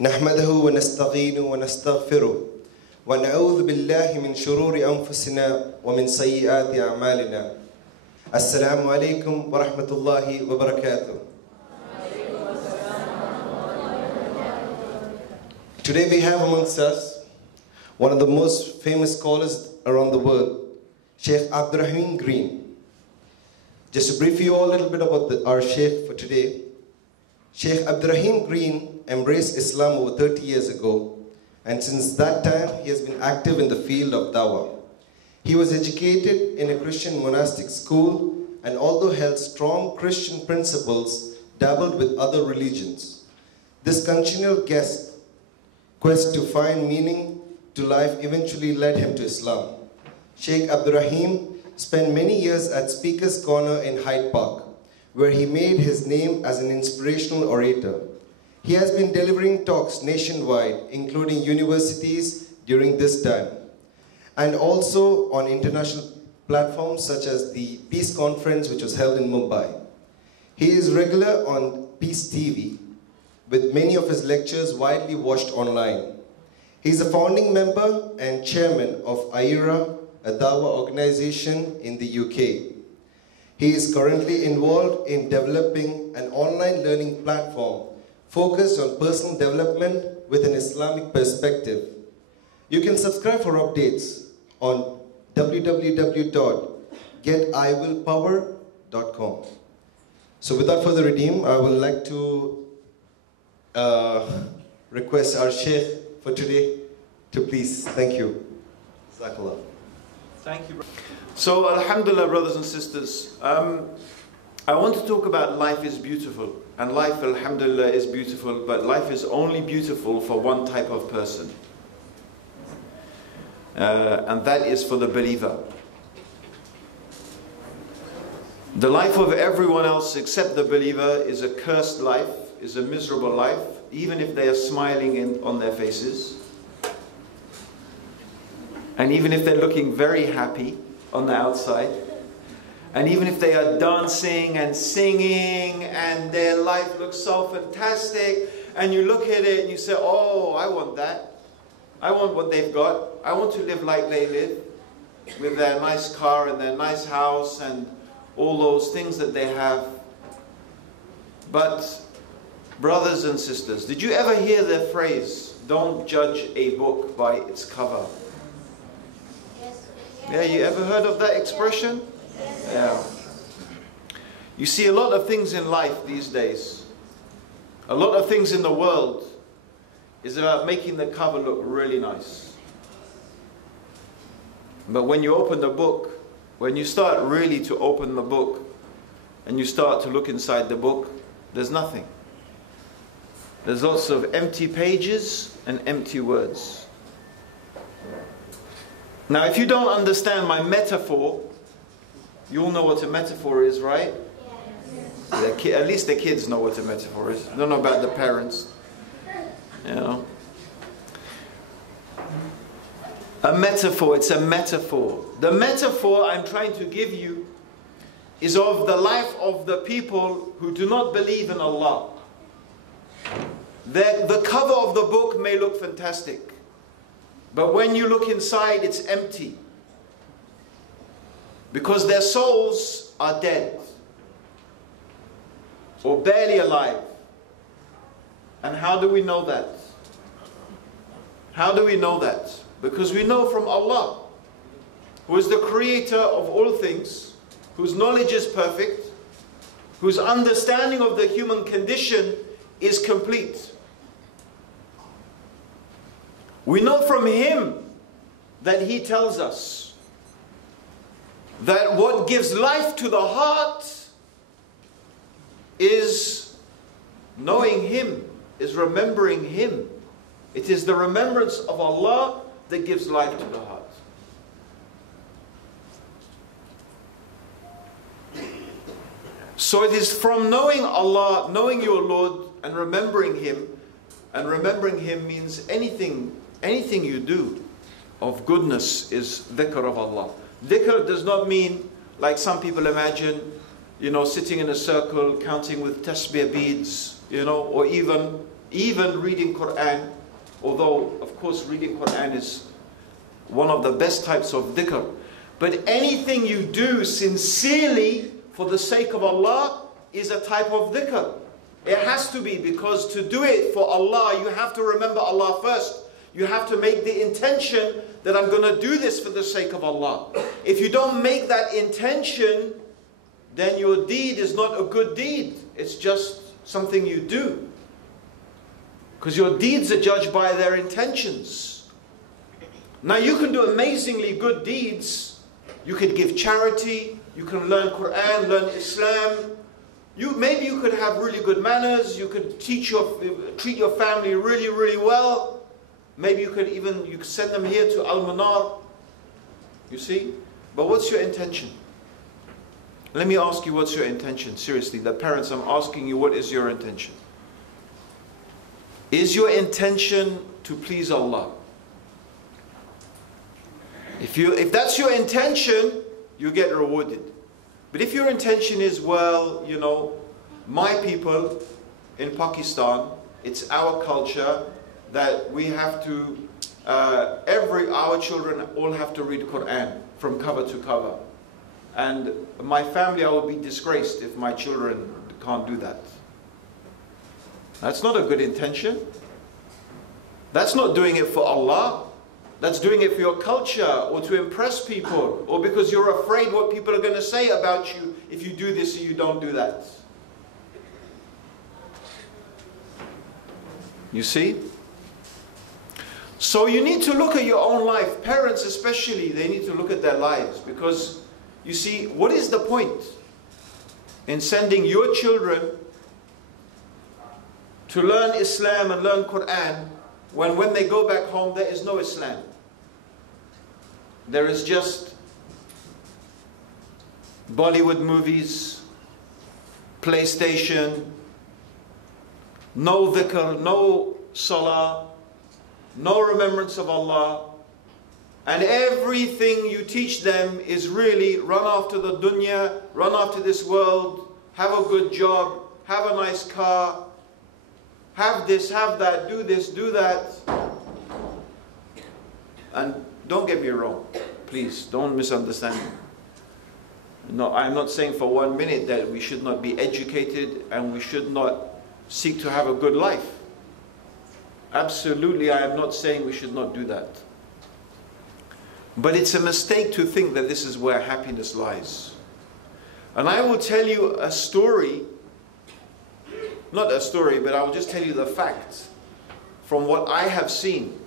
نحمده ونستعينه ونستغفره ونعوذ بالله من شرور أنفسنا ومن سيئات أعمالنا. السلام عليكم ورحمة الله وبركاته. Today we have amongst us one of the most famous scholars around the world, Sheik Abdurraheem Green. Just to brief you all a little bit about our Sheikh for today. Sheik Abdurraheem Green embraced Islam over 30 years ago, and since that time he has been active in the field of dawah. He was educated in a Christian monastic school and although held strong Christian principles, dabbled with other religions. This continual quest to find meaning to life eventually led him to Islam. Sheik Abdurraheem spent many years at Speaker's Corner in Hyde Park, where he made his name as an inspirational orator. He has been delivering talks nationwide, including universities during this time, and also on international platforms such as the Peace Conference, which was held in Mumbai. He is regular on Peace TV, with many of his lectures widely watched online. He is a founding member and chairman of AIRA, a Dawah organization in the UK. He is currently involved in developing an online learning platform focused on personal development with an Islamic perspective. You can subscribe for updates on www.getiwillpower.com. So without further ado, I would like to request our Sheikh for today to please. Thank you. Jazakallah. Thank you. So, alhamdulillah, brothers and sisters, I want to talk about life is beautiful. And life, alhamdulillah, is beautiful, but life is only beautiful for one type of person. And that is for the believer. The life of everyone else except the believer is a cursed life, is a miserable life, even if they are smiling on their faces. And even if they're looking very happy on the outside, and even if they are dancing and singing and their life looks so fantastic, and you look at it and you say, oh, I want that. I want what they've got. I want to live like they live, with their nice car and their nice house and all those things that they have. But, brothers and sisters, did you ever hear the phrase, don't judge a book by its cover? Yeah, you ever heard of that expression? Yeah. You see a lot of things in life these days. A lot of things in the world is about making the cover look really nice. But when you open the book, when you start really to open the book and you start to look inside the book, there's nothing. There's lots of empty pages and empty words. Now, if you don't understand my metaphor, you all know what a metaphor is, right? Yes. At least the kids know what a metaphor is. I don't know about the parents. You know. A metaphor, it's a metaphor. The metaphor I'm trying to give you is of the life of the people who do not believe in Allah. The cover of the book may look fantastic, but when you look inside, it's empty. Because their souls are dead, or barely alive. And how do we know that? How do we know that? Because we know from Allah, who is the creator of all things, whose knowledge is perfect, whose understanding of the human condition is complete. We know from Him that He tells us that what gives life to the heart is knowing Him, is remembering Him. It is the remembrance of Allah that gives life to the heart. So it is from knowing Allah, knowing your Lord, and remembering Him. And remembering Him means anything you do of goodness is dhikr of Allah. Dhikr does not mean, like some people imagine, sitting in a circle, counting with tasbih beads, or even even reading Quran, although of course reading Quran is one of the best types of dhikr. But anything you do sincerely for the sake of Allah is a type of dhikr. It has to be, because to do it for Allah, you have to remember Allah first. You have to make the intention that I'm going to do this for the sake of Allah. If you don't make that intention, then your deed is not a good deed. It's just something you do. Because your deeds are judged by their intentions. Now you can do amazingly good deeds. You could give charity. You can learn Quran, learn Islam. Maybe you could have really good manners. You could treat your family really, really well. Maybe you could send them here to Al-Manar. You see? But what's your intention? Let me ask you, what's your intention? Seriously, the parents, I'm asking you, what is your intention? Is your intention to please Allah? If that's your intention, you get rewarded. But if your intention is, well, you know, my people in Pakistan, it's our culture that we have to, our children all have to read Quran from cover to cover. And my family, I will be disgraced if my children can't do that. That's not a good intention. That's not doing it for Allah. That's doing it for your culture or to impress people or because you're afraid what people are going to say about you if you do this or you don't do that. You see? So you need to look at your own life. Parents especially, they need to look at their lives, because you see, what is the point in sending your children to learn Islam and learn Quran when they go back home there is no Islam? There is just Bollywood movies, PlayStation, no dhikr, no salah, no remembrance of Allah, and everything you teach them is really run after the dunya, run after this world, have a good job, have a nice car, have this, have that, do this, do that. And don't get me wrong, please, don't misunderstand me. No, I'm not saying for 1 minute that we should not be educated and we should not seek to have a good life. Absolutely, I am not saying we should not do that. But it's a mistake to think that this is where happiness lies. And I will tell you a story, not a story, but I will just tell you the facts from what I have seen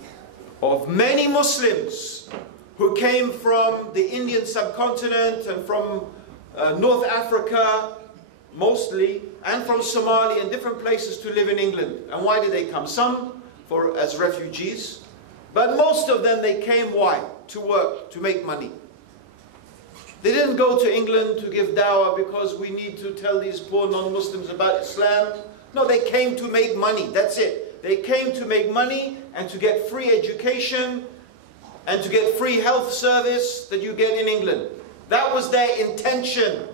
of many Muslims who came from the Indian subcontinent and from North Africa mostly, and from Somalia and different places to live in England. And why did they come? Some as refugees, but most of them, they came, why? To work, to make money. They didn't go to England to give dawah because we need to tell these poor non-Muslims about Islam. No, they came to make money, that's it. They came to make money and to get free education and to get free health service that you get in England. That was their intention.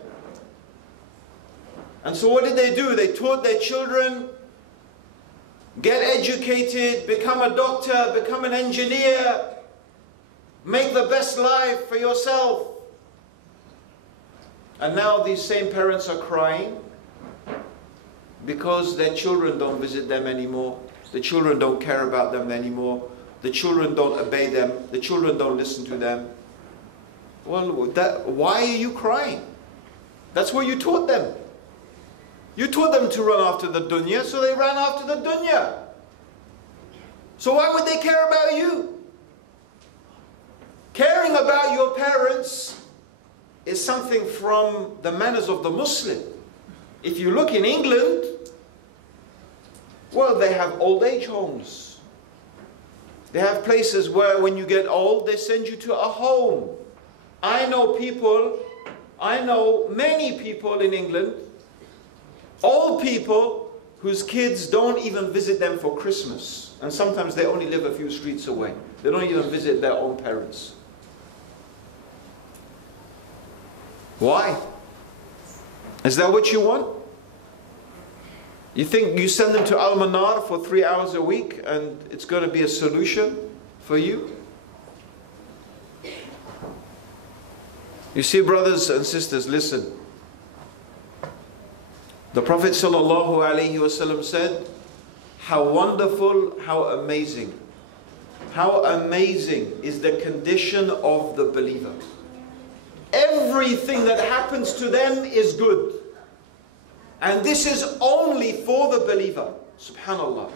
And so what did they do? They taught their children, get educated, become a doctor, become an engineer, make the best life for yourself. And now these same parents are crying because their children don't visit them anymore. The children don't care about them anymore. The children don't obey them. The children don't listen to them. Well, why are you crying? That's what you taught them. You taught them to run after the dunya, so they ran after the dunya. So why would they care about you? Caring about your parents is something from the manners of the Muslim. If you look in England, well, they have old age homes. They have places where when you get old, they send you to a home. I know many people in England, old people whose kids don't even visit them for Christmas. And sometimes they only live a few streets away. They don't even visit their own parents. Why? Is that what you want? You think you send them to Al-Manar for 3 hours a week and it's going to be a solution for you? You see, brothers and sisters, listen. The Prophet ﷺ said, how wonderful, how amazing is the condition of the believer. Everything that happens to them is good. And this is only for the believer. Subhanallah.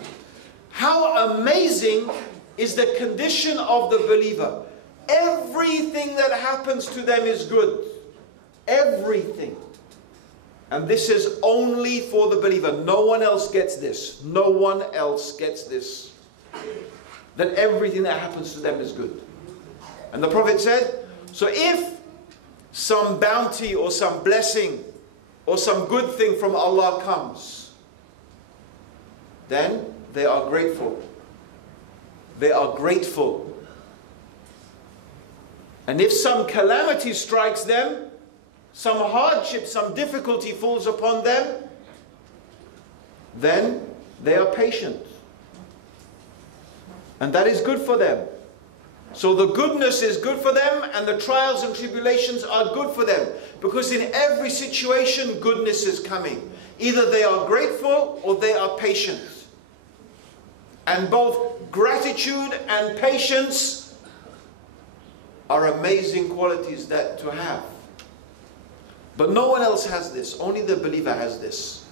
How amazing is the condition of the believer. Everything that happens to them is good. Everything. And this is only for the believer. No one else gets this. No one else gets this. That everything that happens to them is good. And the Prophet said, so if some bounty or some blessing or some good thing from Allah comes, then they are grateful. They are grateful. And if some calamity strikes them, some hardship, some difficulty falls upon them, then they are patient. And that is good for them. So the goodness is good for them, and the trials and tribulations are good for them. Because in every situation, goodness is coming. Either they are grateful or they are patient. And both gratitude and patience are amazing qualities that to have. But no one else has this. Only the believer has this.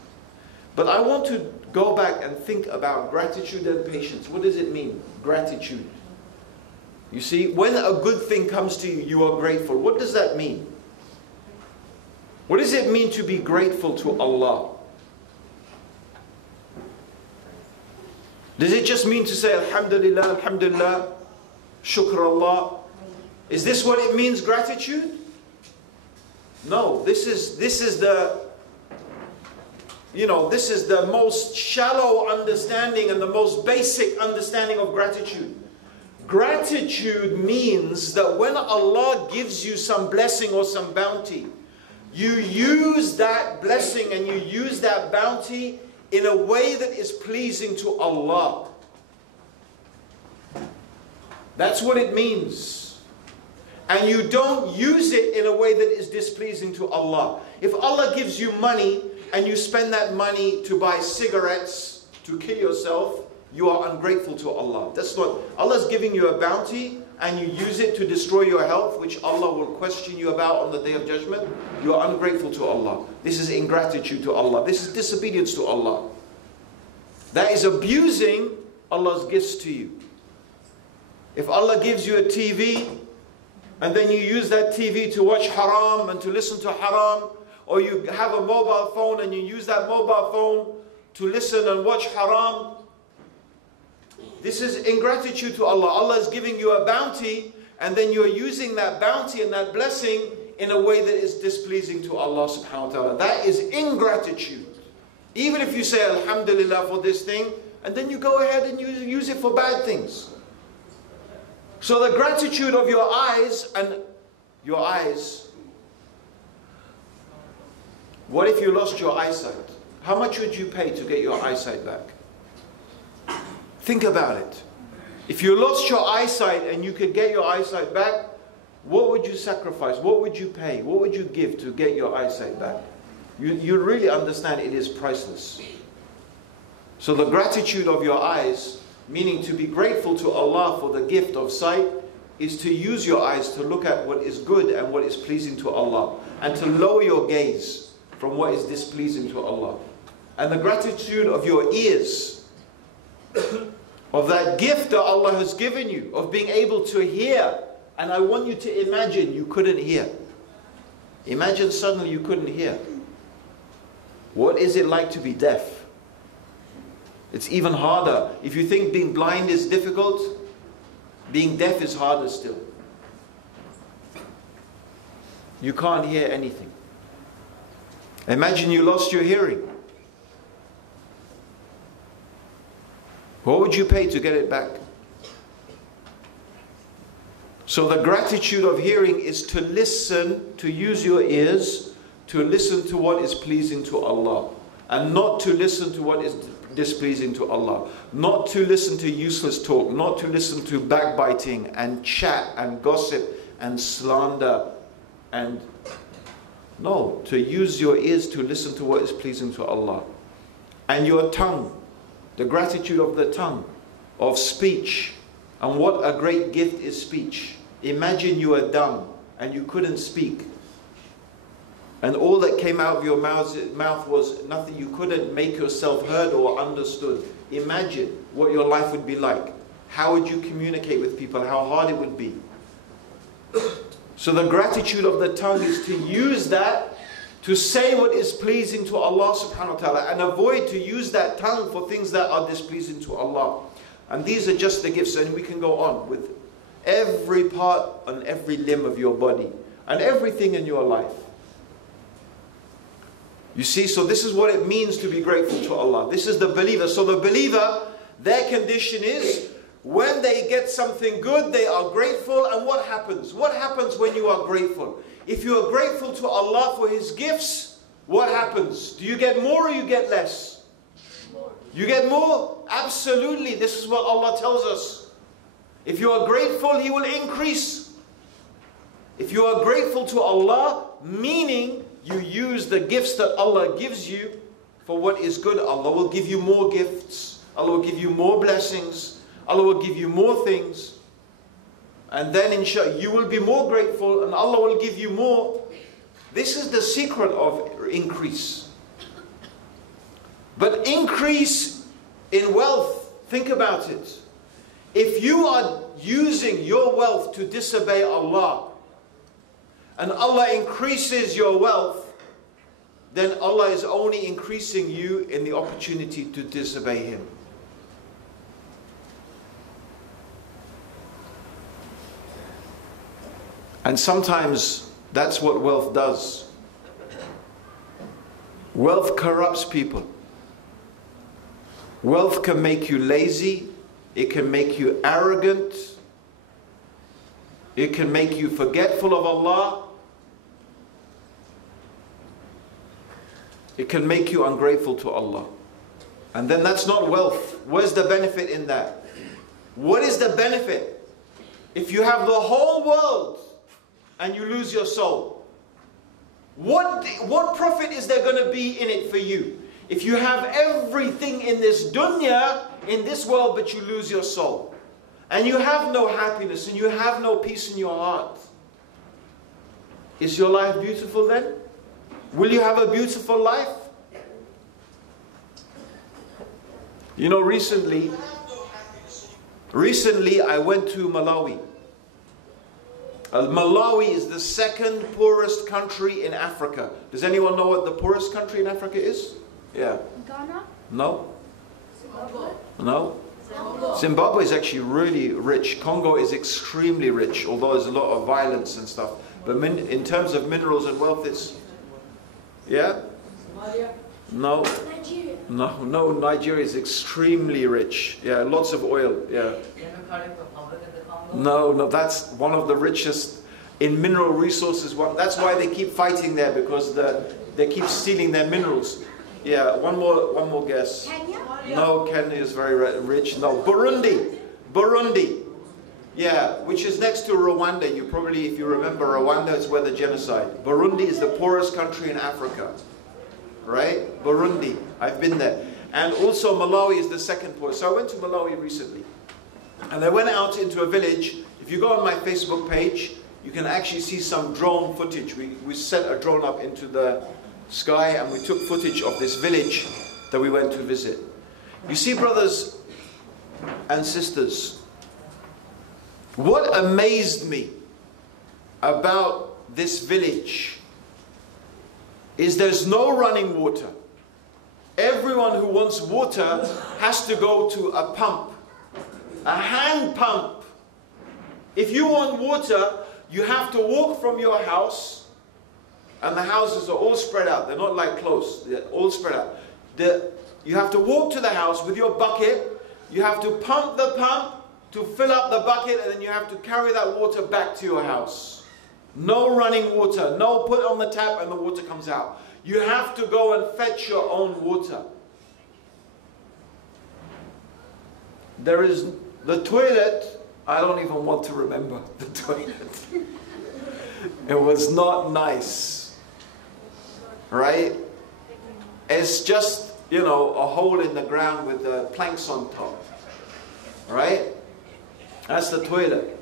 But I want to go back and think about gratitude and patience. What does it mean? Gratitude. You see, when a good thing comes to you, you are grateful. What does that mean? What does it mean to be grateful to Allah? Does it just mean to say Alhamdulillah, Alhamdulillah, Shukr Allah? Is this what it means, gratitude? No, this is the most shallow understanding and the most basic understanding of gratitude. Gratitude means that when Allah gives you some blessing or some bounty, you use that blessing and you use that bounty in a way that is pleasing to Allah. That's what it means. And you don't use it in a way that is displeasing to Allah. If Allah gives you money and you spend that money to buy cigarettes to kill yourself, you are ungrateful to Allah. That's not, Allah's giving you a bounty and you use it to destroy your health, which Allah will question you about on the Day of Judgment. You are ungrateful to Allah. This is ingratitude to Allah. This is disobedience to Allah. That is abusing Allah's gifts to you. If Allah gives you a TV and then you use that TV to watch haram and to listen to haram, or you have a mobile phone and you use that mobile phone to listen and watch haram, this is ingratitude to Allah. Allah is giving you a bounty and then you are using that bounty and that blessing in a way that is displeasing to Allah subhanahu wa ta'ala. That is ingratitude. Even if you say Alhamdulillah for this thing, and then you go ahead and use it for bad things. So the gratitude of your eyes and your eyes. What if you lost your eyesight? How much would you pay to get your eyesight back? Think about it. If you lost your eyesight and you could get your eyesight back, what would you sacrifice? What would you pay? What would you give to get your eyesight back? You really understand it is priceless. So the gratitude of your eyes, meaning to be grateful to Allah for the gift of sight, is to use your eyes to look at what is good and what is pleasing to Allah, and to lower your gaze from what is displeasing to Allah. And the gratitude of your ears, of that gift that Allah has given you, of being able to hear. And I want you to imagine you couldn't hear. Imagine suddenly you couldn't hear. What is it like to be deaf? It's even harder. If you think being blind is difficult, being deaf is harder still. You can't hear anything. Imagine you lost your hearing. What would you pay to get it back? So the gratitude of hearing is to listen, to use your ears, to listen to what is pleasing to Allah. and not to listen to what is displeasing to Allah, not to listen to useless talk, not to listen to backbiting and chat and gossip and slander, and no, to use your ears to listen to what is pleasing to Allah. And your tongue, the gratitude of the tongue, of speech. And what a great gift is speech. Imagine you are dumb and you couldn't speak, and all that came out of your mouth was nothing. You couldn't make yourself heard or understood. Imagine what your life would be like. How would you communicate with people? How hard it would be. So the gratitude of the tongue is to use that to say what is pleasing to Allah subhanahu wa ta'ala, and avoid to use that tongue for things that are displeasing to Allah. And these are just the gifts, and we can go on with every part and every limb of your body and everything in your life. You see, so this is what it means to be grateful to Allah. This is the believer. So the believer, their condition is, when they get something good, they are grateful. And what happens? What happens when you are grateful? If you are grateful to Allah for His gifts, what happens? Do you get more or you get less? You get more? Absolutely. This is what Allah tells us. If you are grateful, He will increase. If you are grateful to Allah, meaning you use the gifts that Allah gives you for what is good, Allah will give you more gifts. Allah will give you more blessings. Allah will give you more things. And then inshallah you will be more grateful and Allah will give you more. This is the secret of increase. But increase in wealth, think about it. If you are using your wealth to disobey Allah, and Allah increases your wealth, then Allah is only increasing you in the opportunity to disobey Him. And sometimes that's what wealth does. Wealth corrupts people. Wealth can make you lazy. It can make you arrogant. It can make you forgetful of Allah. It can make you ungrateful to Allah. And then that's not wealth. Where's the benefit in that? What is the benefit if you have the whole world and you lose your soul? What profit is there going to be in it for you? If you have everything in this dunya, in this world, but you lose your soul, and you have no happiness, and you have no peace in your heart, is your life beautiful then? Will you have a beautiful life? You know, recently I went to Malawi. Malawi is the second poorest country in Africa. Does anyone know what the poorest country in Africa is? Yeah. Ghana? No. Zimbabwe? No. Zimbabwe is actually really rich. Congo is extremely rich, although there's a lot of violence and stuff. But in terms of minerals and wealth, it's... Yeah? No. Nigeria? No, Nigeria is extremely rich. Yeah, lots of oil. Yeah. No, that's one of the richest in mineral resources. That's why they keep fighting there, because they keep stealing their minerals. Yeah, one more guess. Kenya? No, Kenya is very rich. No, Burundi. Yeah, which is next to Rwanda. If you remember Rwanda, it's where the genocide. Burundi is the poorest country in Africa. Right? Burundi. I've been there. And also Malawi is the second poorest. So I went to Malawi recently. And I went out into a village. If you go on my Facebook page, you can actually see some drone footage. We sent a drone up into the sky and we took footage of this village that we went to visit. You see, brothers and sisters, what amazed me about this village is there's no running water. Everyone who wants water has to go to a pump, a hand pump. If you want water, you have to walk from your house, and the houses are all spread out. They're not like close, they're all spread out. You have to walk to the house with your bucket. You have to pump the pump to fill up the bucket, and then you have to carry that water back to your house. No running water, no put on the tap and the water comes out. you have to go and fetch your own water. There is the toilet. I don't even want to remember the toilet. It was not nice, right? It's just, you know, a hole in the ground with the planks on top, right? That's the toilet.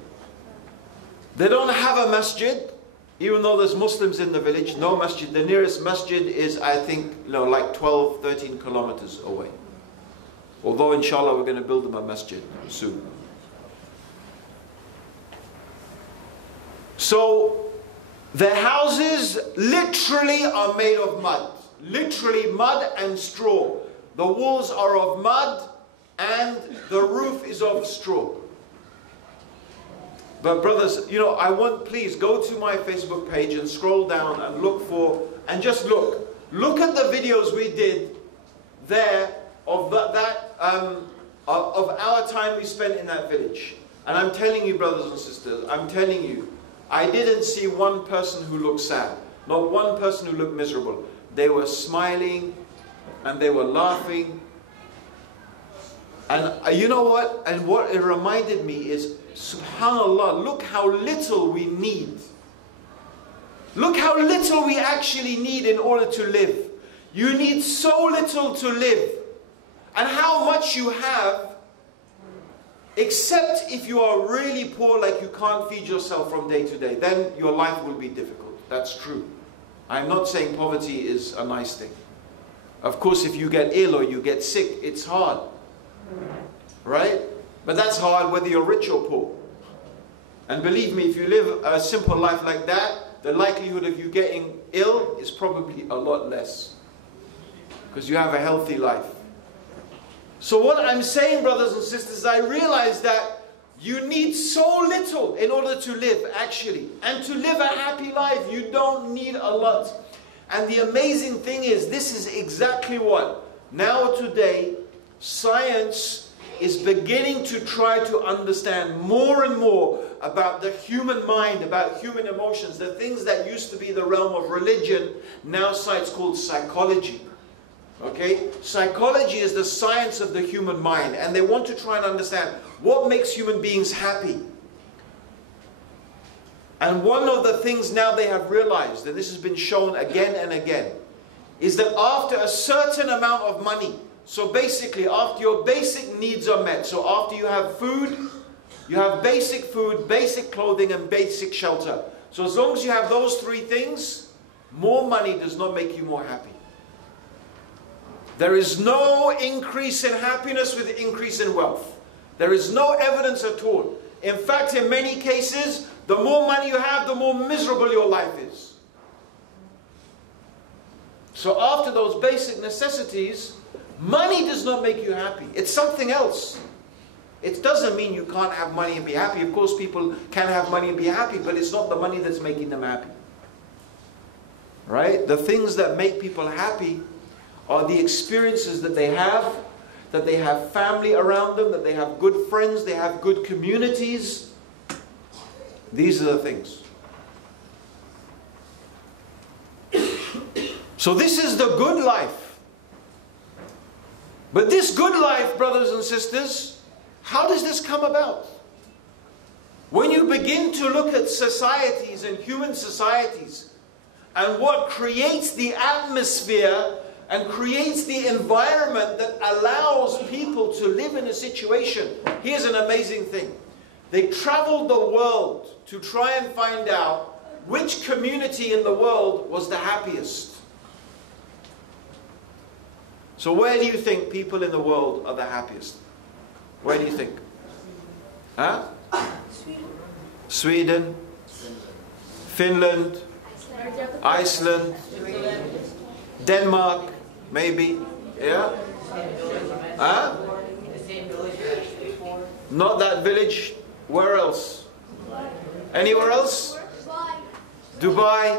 They don't have a masjid, even though there's Muslims in the village. No masjid. The nearest masjid is, I think, you know, like 12, 13 kilometers away. Although, inshallah, we're going to build them a masjid soon. So, their houses literally are made of mud. Literally mud and straw. The walls are of mud and the roof is of straw. But brothers, you know, I want, please go to my Facebook page and scroll down and look for, and just look. Look at the videos we did there of of our time we spent in that village. And I'm telling you, brothers and sisters, I'm telling you, I didn't see one person who looked sad. Not one person who looked miserable. They were smiling and they were laughing. And you know what? And what it reminded me is, subhanallah, look how little we need. Look how little we actually need in order to live. You need so little to live. And how much you have, except if you are really poor, like you can't feed yourself from day to day, then your life will be difficult. That's true. I'm not saying poverty is a nice thing. Of course, if you get ill or you get sick, it's hard. Right? But that's hard whether you're rich or poor. And believe me, if you live a simple life like that, the likelihood of you getting ill is probably a lot less. Because you have a healthy life. So what I'm saying, brothers and sisters, I realize that you need so little in order to live, actually. And to live a happy life, you don't need a lot. And the amazing thing is, this is exactly what, now today, science is beginning to try to understand more and more about the human mind, about human emotions, the things that used to be the realm of religion, now science called psychology. Okay? Psychology is the science of the human mind, and they want to try and understand what makes human beings happy. And one of the things now they have realized, and this has been shown again and again, is that after a certain amount of money, so basically after your basic needs are met, so after you have food, you have basic food, basic clothing, and basic shelter. So as long as you have those three things, more money does not make you more happy. There is no increase in happiness with increase in wealth. There is no evidence at all. In fact, in many cases, the more money you have, the more miserable your life is. So after those basic necessities, money does not make you happy. It's something else. It doesn't mean you can't have money and be happy. Of course, people can have money and be happy, but it's not the money that's making them happy. Right? The things that make people happy are the experiences that they have family around them, that they have good friends, they have good communities. These are the things. So this is the good life. But this good life, brothers and sisters, how does this come about? When you begin to look at societies and human societies and what creates the atmosphere and creates the environment that allows people to live in a situation. Here's an amazing thing. They traveled the world to try and find out which community in the world was the happiest. So where do you think people in the world are the happiest? Where do you think? Huh? Sweden, Finland, Iceland, Denmark, maybe. Yeah? Huh? Not that village. Where else? Anywhere else? Dubai.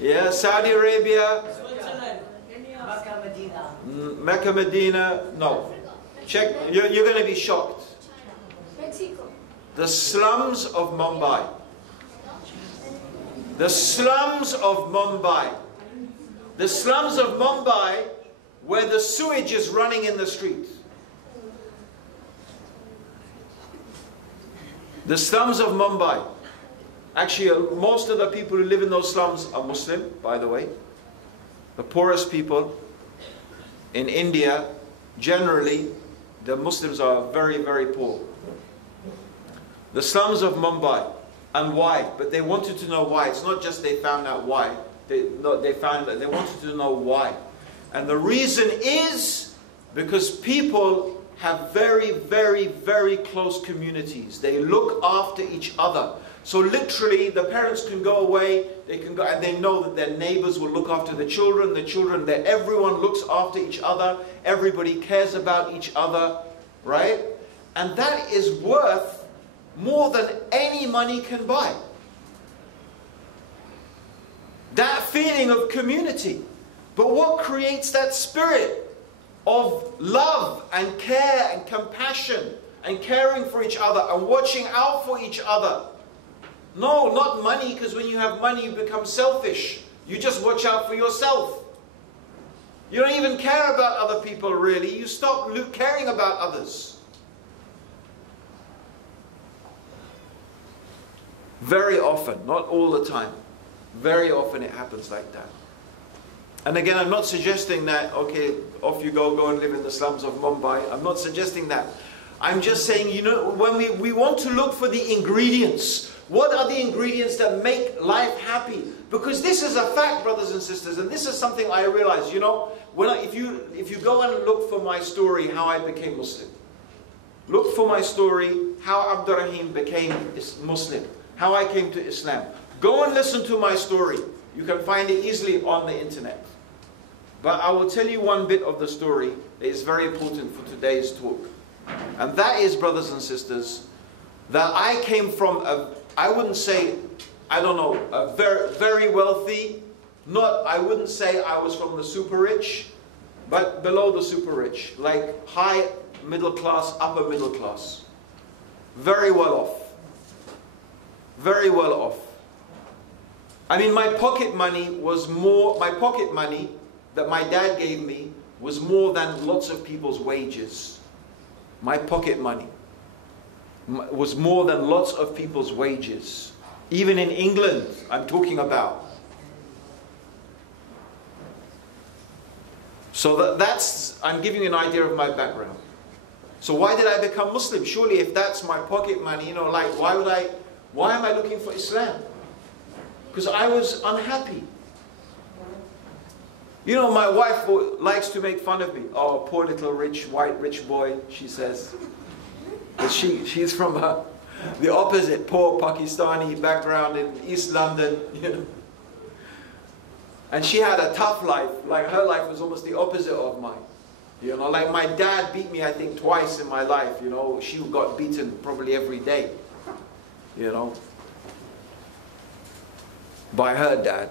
Yeah, Saudi Arabia. Mecca, Medina. No. Check. You're going to be shocked. The slums of Mumbai. The slums of Mumbai. The slums of Mumbai, where the sewage is running in the streets. The slums of Mumbai. Actually, most of the people who live in those slums are Muslim, by the way. The poorest people in India, generally, the Muslims are very, very poor. The slums of Mumbai. And why? But they wanted to know why. It's not just they found out why. They wanted to know why. And the reason is because people have very, very, very close communities. They look after each other. So literally, the parents can go away, they can go, and they know that their neighbors will look after the children, that everyone looks after each other, everybody cares about each other, right? And that is worth more than any money can buy. That feeling of community. But what creates that spirit of love and care and compassion and caring for each other and watching out for each other? No, not money, because when you have money you become selfish. You just watch out for yourself. You don't even care about other people really. You stop caring about others. Very often, not all the time, very often it happens like that. And again, I'm not suggesting that, okay, off you go and live in the slums of Mumbai. I'm not suggesting that. I'm just saying, you know, when we want to look for the ingredients. What are the ingredients that make life happy? Because this is a fact, brothers and sisters, and this is something I realize, you know, if you go and look for my story, how I became Muslim. Look for my story, how Abdurraheem became Muslim. How I came to Islam. Go and listen to my story. You can find it easily on the internet. But I will tell you one bit of the story that is very important for today's talk. And that is, brothers and sisters, that I came from I wouldn't say, I don't know, a very, very wealthy, I wouldn't say I was from the super rich, but below the super rich, like high middle class, upper middle class. Very well off. Very well off. I mean, my pocket money that my dad gave me was more than lots of people's wages. My pocket money was more than lots of people's wages. Even in England, I'm talking about. So I'm giving you an idea of my background. So why did I become Muslim? Surely if that's my pocket money, you know, like why am I looking for Islam? Because I was unhappy. You know, my wife likes to make fun of me. Oh, poor little white rich boy, she says. But she's from the opposite, poor Pakistani background in East London. You know. And she had a tough life. Like her life was almost the opposite of mine. You know, like my dad beat me, I think, twice in my life. You know, she got beaten probably every day. You know, by her dad.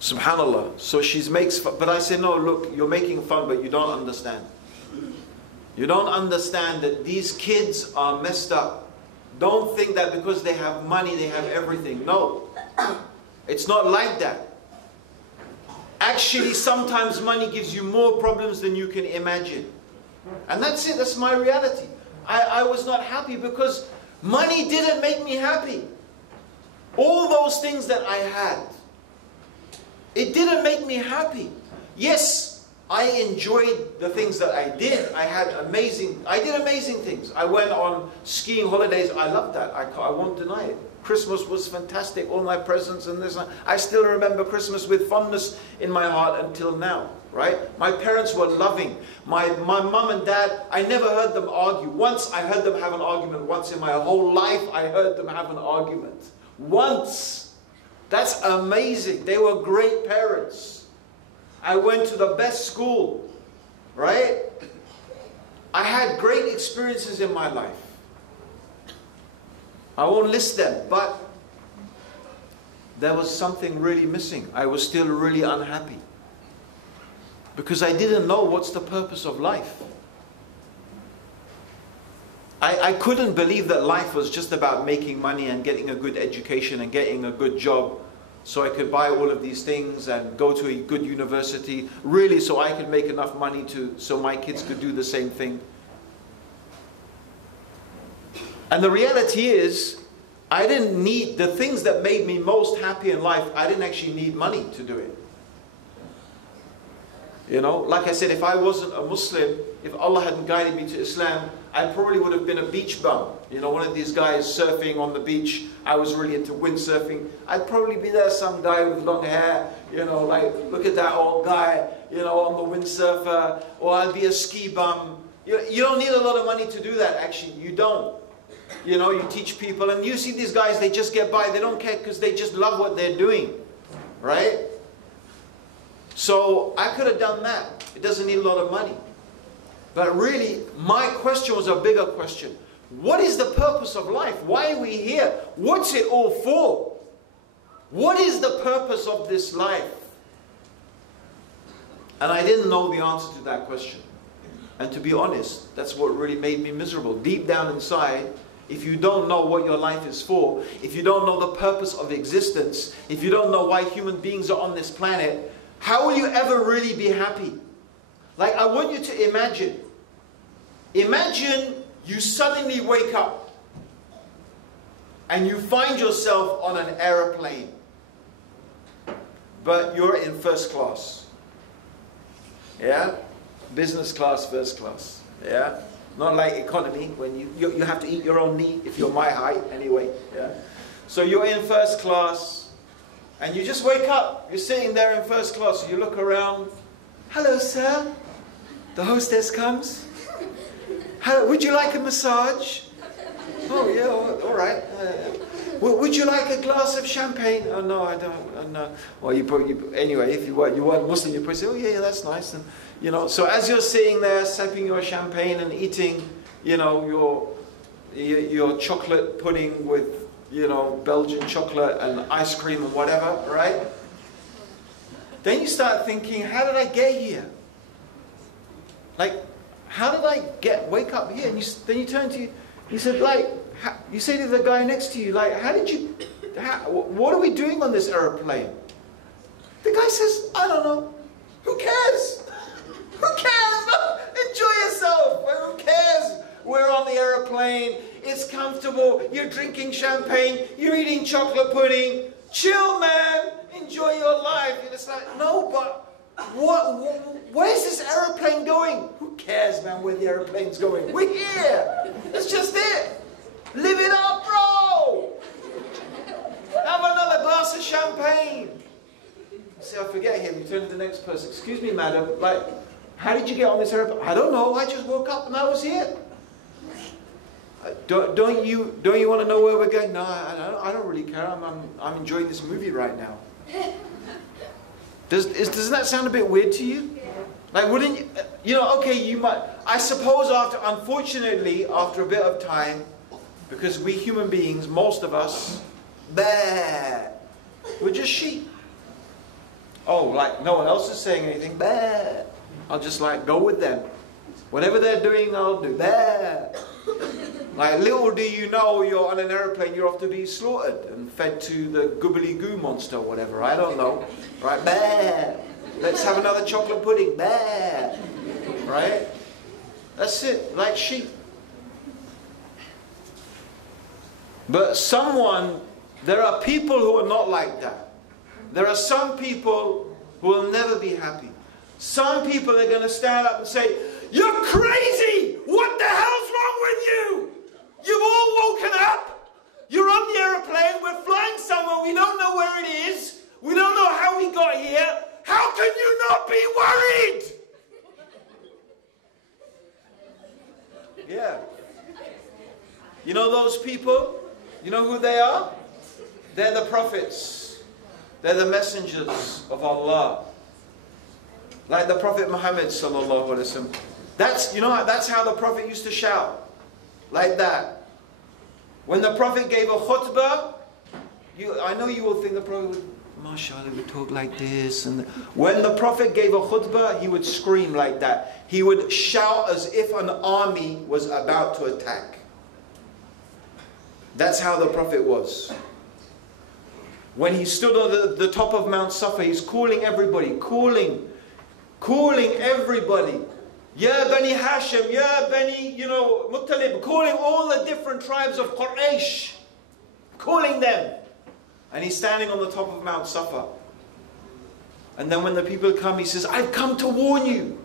Subhanallah. So she makes fun. But I say, no, look, you're making fun, but you don't understand. You don't understand that these kids are messed up. Don't think that because they have money, they have everything. No. It's not like that. Actually, sometimes money gives you more problems than you can imagine. And that's it. That's my reality. I was not happy because money didn't make me happy. All those things that I had, it didn't make me happy. Yes, I enjoyed the things that I did. I did amazing things. I went on skiing holidays. I loved that. I won't deny it. Christmas was fantastic. All my presents and this. I still remember Christmas with fondness in my heart until now. Right? My parents were loving. My mum and dad, I never heard them argue. Once I heard them have an argument. Once in my whole life I heard them have an argument. Once. That's amazing. They were great parents. I went to the best school. Right? I had great experiences in my life. I won't list them, but there was something really missing. I was still really unhappy. Because I didn't know what's the purpose of life. I couldn't believe that life was just about making money and getting a good education and getting a good job so I could buy all of these things and go to a good university, really so I could make enough money so my kids could do the same thing. And the reality is, I didn't need the things that made me most happy in life. I didn't actually need money to do it. You know, like I said, if I wasn't a Muslim, if Allah hadn't guided me to Islam, I probably would have been a beach bum. You know, one of these guys surfing on the beach. I was really into windsurfing. I'd probably be there, some guy with long hair, you know, like, look at that old guy, you know, on the windsurfer. Or I'd be a ski bum. You don't need a lot of money to do that, actually. You don't. You know, you teach people, and you see these guys, they just get by. They don't care because they just love what they're doing. Right? So I could have done that. It doesn't need a lot of money. But really, my question was a bigger question. What is the purpose of life? Why are we here? What's it all for? What is the purpose of this life? And I didn't know the answer to that question. And to be honest, that's what really made me miserable. Deep down inside, if you don't know what your life is for, if you don't know the purpose of existence, if you don't know why human beings are on this planet, how will you ever really be happy? Like, I want you to imagine. Imagine you suddenly wake up and you find yourself on an aeroplane, but you're in first class. Yeah? Business class, first class. Yeah? Not like economy, when you have to eat your own meat if you're my height anyway. Yeah? So you're in first class and you just wake up. You're sitting there in first class. So you look around. Hello, sir. The hostess comes. Would you like a massage? Oh, yeah, all right. Would you like a glass of champagne? Oh, no, I don't. No. Well, anyway, if you weren't Muslim, you'd probably say, oh, yeah, that's nice. And, you know, so as you're sitting there, sipping your champagne and eating, you know, your chocolate pudding with, you know, Belgian chocolate and ice cream and whatever, right? Then you start thinking, how did I get here? Like, how did I wake up here? And then you turn to you said, like, you say to the guy next to you, like, what are we doing on this airplane? The guy says, I don't know. Who cares? Who cares? Enjoy yourself. Well, who cares? We're on the airplane. It's comfortable. You're drinking champagne. You're eating chocolate pudding. Chill, man. Enjoy your life. And it's like, no, but where's this aeroplane going? Who cares, man, where the aeroplane's going? We're here. That's just it. Live it up, bro. Have another glass of champagne. See, I forget him. You turn to the next person. Excuse me, madam. Like, how did you get on this airplane? I don't know. I just woke up and I was here. Don't you want to know where we're going? No, I don't really care. I'm enjoying this movie right now. Doesn't that sound a bit weird to you? Yeah. Like, wouldn't you? You know, okay, you might. I suppose unfortunately, after a bit of time, because we human beings, most of us, we're just sheep. Oh, like no one else is saying anything. I'll just like go with them. Whatever they're doing, I'll do. Like, little do you know, you're on an airplane, you're off to be slaughtered and fed to the goobly goo monster or whatever. I don't know. Right? Let's have another chocolate pudding. Right? That's it. Like sheep. But there are people who are not like that. There are some people who will never be happy. Some people are going to stand up and say, you're crazy! What the hell's wrong with you? You've all woken up. You're on the aeroplane. We're flying somewhere. We don't know where it is. We don't know how we got here. How can you not be worried? Yeah. You know those people? You know who they are? They're the prophets. They're the messengers of Allah. Like the Prophet Muhammad sallallahu alaihi wasallam. That's how the Prophet used to shout. Like that. When the Prophet gave a khutbah, I know you will think the Prophet would, mashallah, would talk like this. And when the Prophet gave a khutbah, he would scream like that. He would shout as if an army was about to attack. That's how the Prophet was. When he stood on the top of Mount Safa, he's calling everybody, calling everybody. Ya Bani Hashim, Ya Bani, Muttalib, calling all the different tribes of Quraysh, calling them. And he's standing on the top of Mount Safa. And then when the people come, he says, I've come to warn you.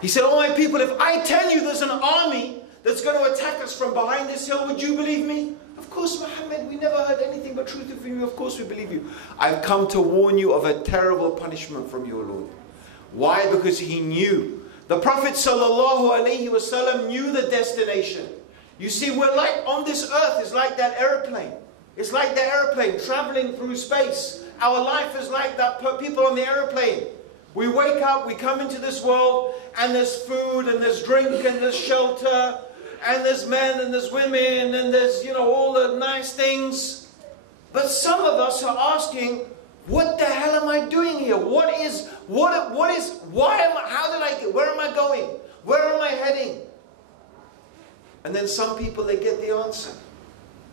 He said, oh my people, if I tell you there's an army that's going to attack us from behind this hill, would you believe me? Of course, Muhammad, we never heard anything but truth from you. Of course we believe you. I've come to warn you of a terrible punishment from your Lord. Why? Because he knew. The Prophet ﷺ knew the destination. You see, we're like on this earth, it's like that airplane. It's like the airplane traveling through space. Our life is like that people on the airplane. We wake up, we come into this world, and there's food, and there's drink, and there's shelter, and there's men, and there's women, and there's, all the nice things. But some of us are asking, what the hell am I doing here? Why am I, how did I get, where am I going? Where am I heading? And then some people, they get the answer.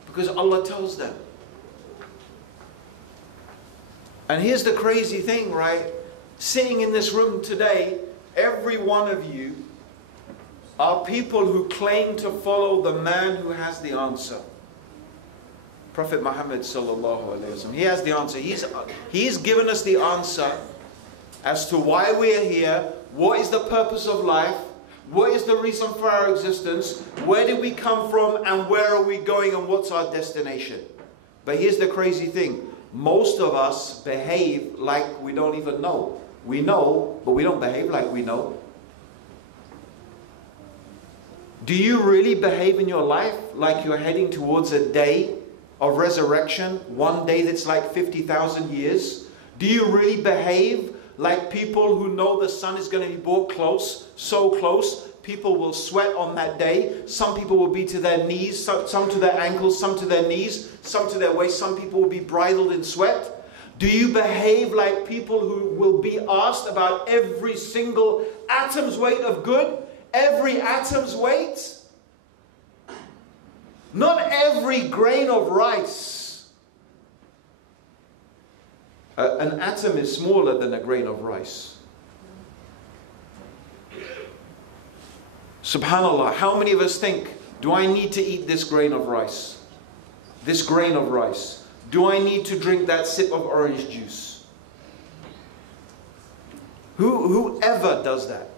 Because Allah tells them. And here's the crazy thing, right? Sitting in this room today, every one of you are people who claim to follow the man who has the answer. Prophet Muhammad sallallahu alaihi wasallam. He has the answer. He's given us the answer as to why we are here, what is the purpose of life, what is the reason for our existence, where did we come from, and where are we going, and what's our destination. But here's the crazy thing. Most of us behave like we don't even know. We know, but we don't behave like we know. Do you really behave in your life like you're heading towards a day of resurrection? One day that's like 50,000 years? Do you really behave like people who know the sun is going to be brought close, so close, people will sweat on that day? Some people will be to their knees, some to their ankles, some to their knees, some to their waist. Some people will be bridled in sweat. Do you behave like people who will be asked about every single atom's weight of good? Every atom's weight? Not every grain of rice. An atom is smaller than a grain of rice. Subhanallah, how many of us think, do I need to eat this grain of rice? This grain of rice. Do I need to drink that sip of orange juice? Whoever does that?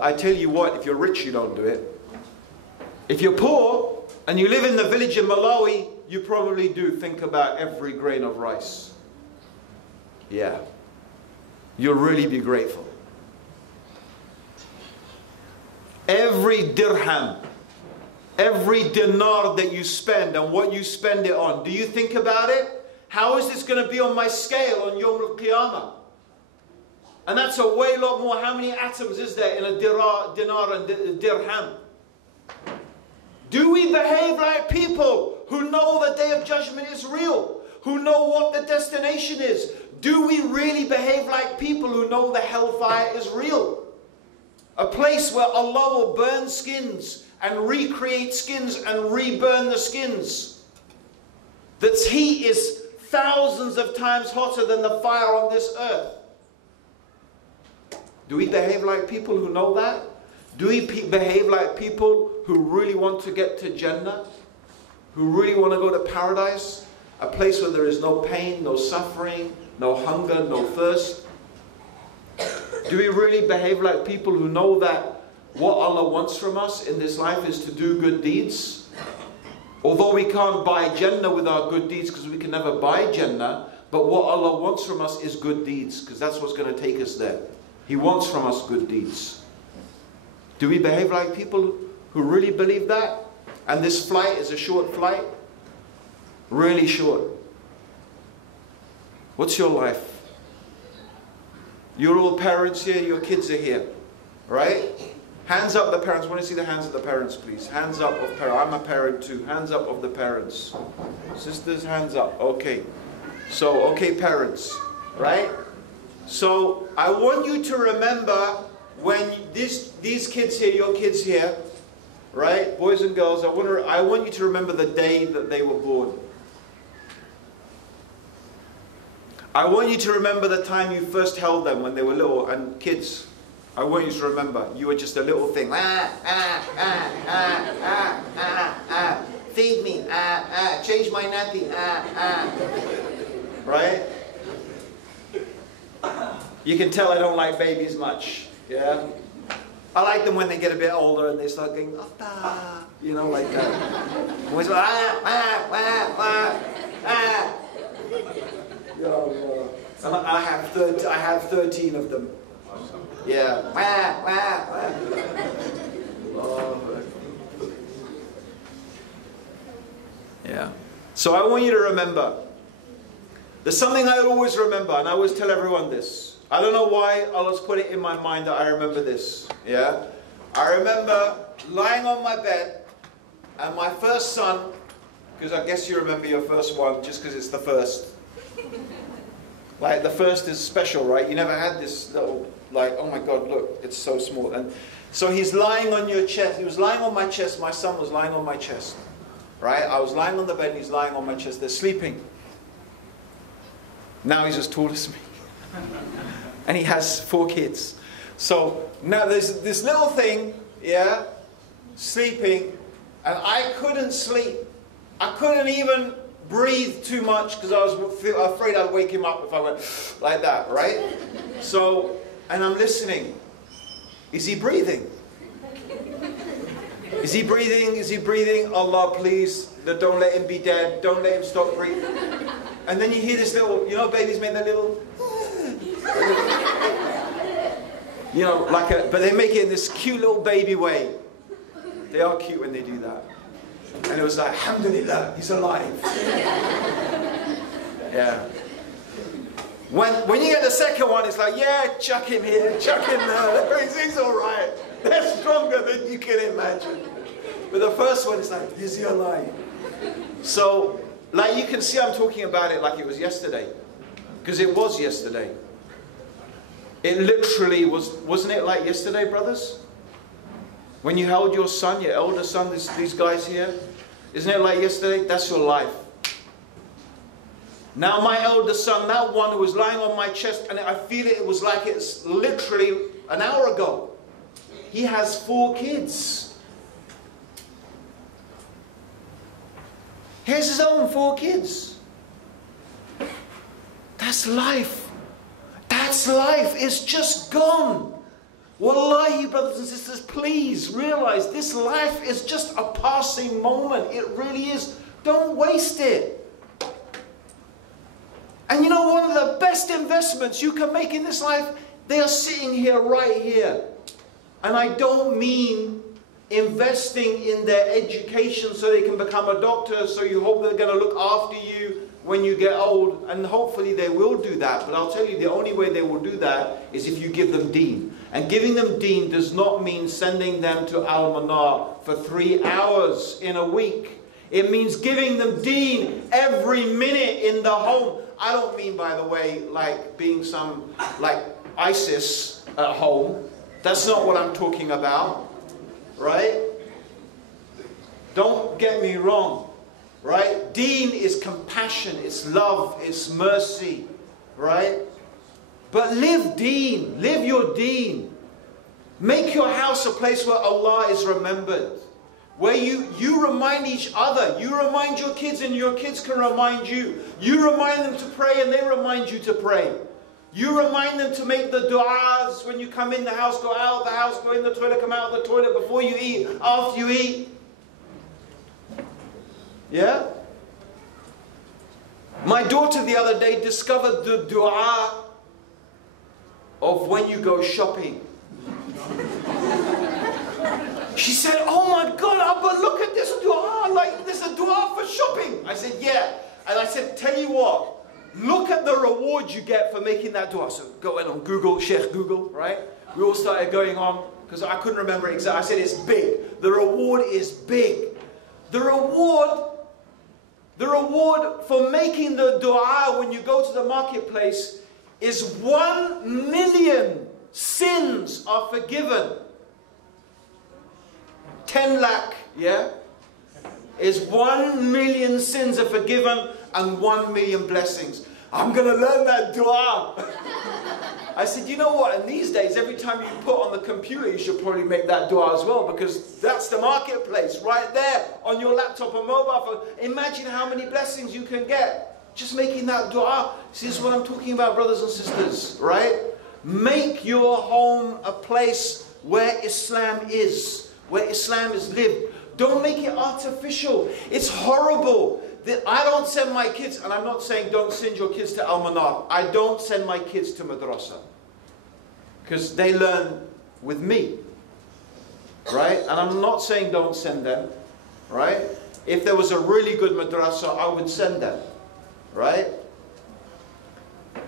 I tell you what, if you're rich, you don't do it. If you're poor, and you live in the village in Malawi, you probably do think about every grain of rice. Yeah. You'll really be grateful. Every dirham, every dinar that you spend and what you spend it on, do you think about it? How is this going to be on my scale on Yawm al-Qiyamah? And that's a way lot more. How many atoms is there in a dinar and dirham? Do we behave like people who know the Day of Judgment is real? Who know what the destination is? Do we really behave like people who know the hellfire is real? A place where Allah will burn skins and recreate skins and reburn the skins. That heat is thousands of times hotter than the fire on this earth. Do we behave like people who know that? Do we behave like people who really want to get to Jannah? Who really want to go to paradise? A place where there is no pain, no suffering, no hunger, no thirst? Do we really behave like people who know that what Allah wants from us in this life is to do good deeds? Although we can't buy Jannah with our good deeds because we can never buy Jannah, but what Allah wants from us is good deeds, because that's what's going to take us there. He wants from us good deeds. Do we behave like people who really believe that? And this flight is a short flight? Really short. What's your life? You're all parents here, your kids are here. Right? Hands up the parents. I want to see the hands of the parents, please. Hands up of parents. I'm a parent too. Hands up of the parents. Sisters, hands up. Okay. So, okay, parents. Right? So, I want you to remember when these kids here, your kids here, right? Boys and girls, I want you to remember the day that they were born. I want you to remember the time you first held them when they were little. And kids, I want you to remember, you were just a little thing. Feed me, change my nappy, right? You can tell I don't like babies much, yeah? I like them when they get a bit older and they start going, you know, like that. Always like, And I have 13 of them. Yeah. Yeah. So I want you to remember. There's something I always remember, and I always tell everyone this. I don't know why, I'll just put it in my mind that I remember this. Yeah? I remember lying on my bed, and my first son, because I guess you remember your first one just because it's the first. Like, the first is special, right? You never had this little, like, oh my God, look, it's so small. And so he's lying on your chest. He was lying on my chest. My son was lying on my chest. Right? I was lying on the bed and he's lying on my chest. They're sleeping. Now he's as tall as me. And he has 4 kids. So now there's this little thing, yeah, sleeping. And I couldn't sleep. I couldn't even breathe too much because I was afraid I'd wake him up if I went like that, right? So, and I'm listening. Is he breathing? Is he breathing? Is he breathing? Allah, please, don't let him be dead. Don't let him stop breathing. And then you hear this little, you know, babies make that little, you know, like a, but they make it in this cute little baby way. They are cute when they do that. And it was like, alhamdulillah, he's alive. Yeah. When you get the second one, it's like, yeah, chuck him here, chuck him there. He's all right. They're stronger than you can imagine. But the first one is like, is he alive? So, like you can see I'm talking about it like it was yesterday. Because it was yesterday. It literally was, wasn't it like yesterday, brothers? When you held your son, your elder son, these guys here, isn't it like yesterday? That's your life. Now my elder son, that one who was lying on my chest, and I feel it was like it's literally an hour ago. He has 4 kids. He has his own 4 kids. That's life. That's life. It's just gone. Wallahi, brothers and sisters, please realize this life is just a passing moment. It really is. Don't waste it. And you know, one of the best investments you can make in this life, they are sitting here, right here. And I don't mean investing in their education so they can become a doctor, so you hope they're going to look after you when you get old. And hopefully they will do that. But I'll tell you, the only way they will do that is if you give them deen. And giving them deen does not mean sending them to Al-Manar for 3 hours in a week. It means giving them deen every minute in the home. I don't mean, by the way, like being some, like ISIS at home. That's not what I'm talking about, right? Don't get me wrong, right? Deen is compassion, it's love, it's mercy, right? But live deen, live your deen. Make your house a place where Allah is remembered. Where you remind each other. You remind your kids and your kids can remind you. You remind them to pray and they remind you to pray. You remind them to make the du'as when you come in the house, go out of the house, go in the toilet, come out of the toilet, before you eat, after you eat. Yeah? My daughter the other day discovered the du'a of when you go shopping. She said, oh my God, Abba, look at this dua. Like, there's a dua for shopping. I said, yeah. And I said, tell you what, look at the reward you get for making that dua. So going on Google, Sheikh Google, right? We all started going on, because I couldn't remember exactly. I said, it's big. The reward is big. The reward for making the dua when you go to the marketplace is 1 million sins are forgiven. 10 lakh, yeah, is 1 million sins are forgiven and 1 million blessings. I'm going to learn that dua. I said, you know what, in these days, every time you put on the computer, you should probably make that dua as well, because that's the marketplace right there on your laptop or mobile phone. Imagine how many blessings you can get just making that dua. See, this is what I'm talking about, brothers and sisters, right? Make your home a place where Islam is lived. Don't make it artificial. It's horrible. I don't send my kids, and I'm not saying don't send your kids to Al-Manar. I don't send my kids to madrasa, because they learn with me, right? And I'm not saying don't send them, right? If there was a really good madrasa, I would send them, right?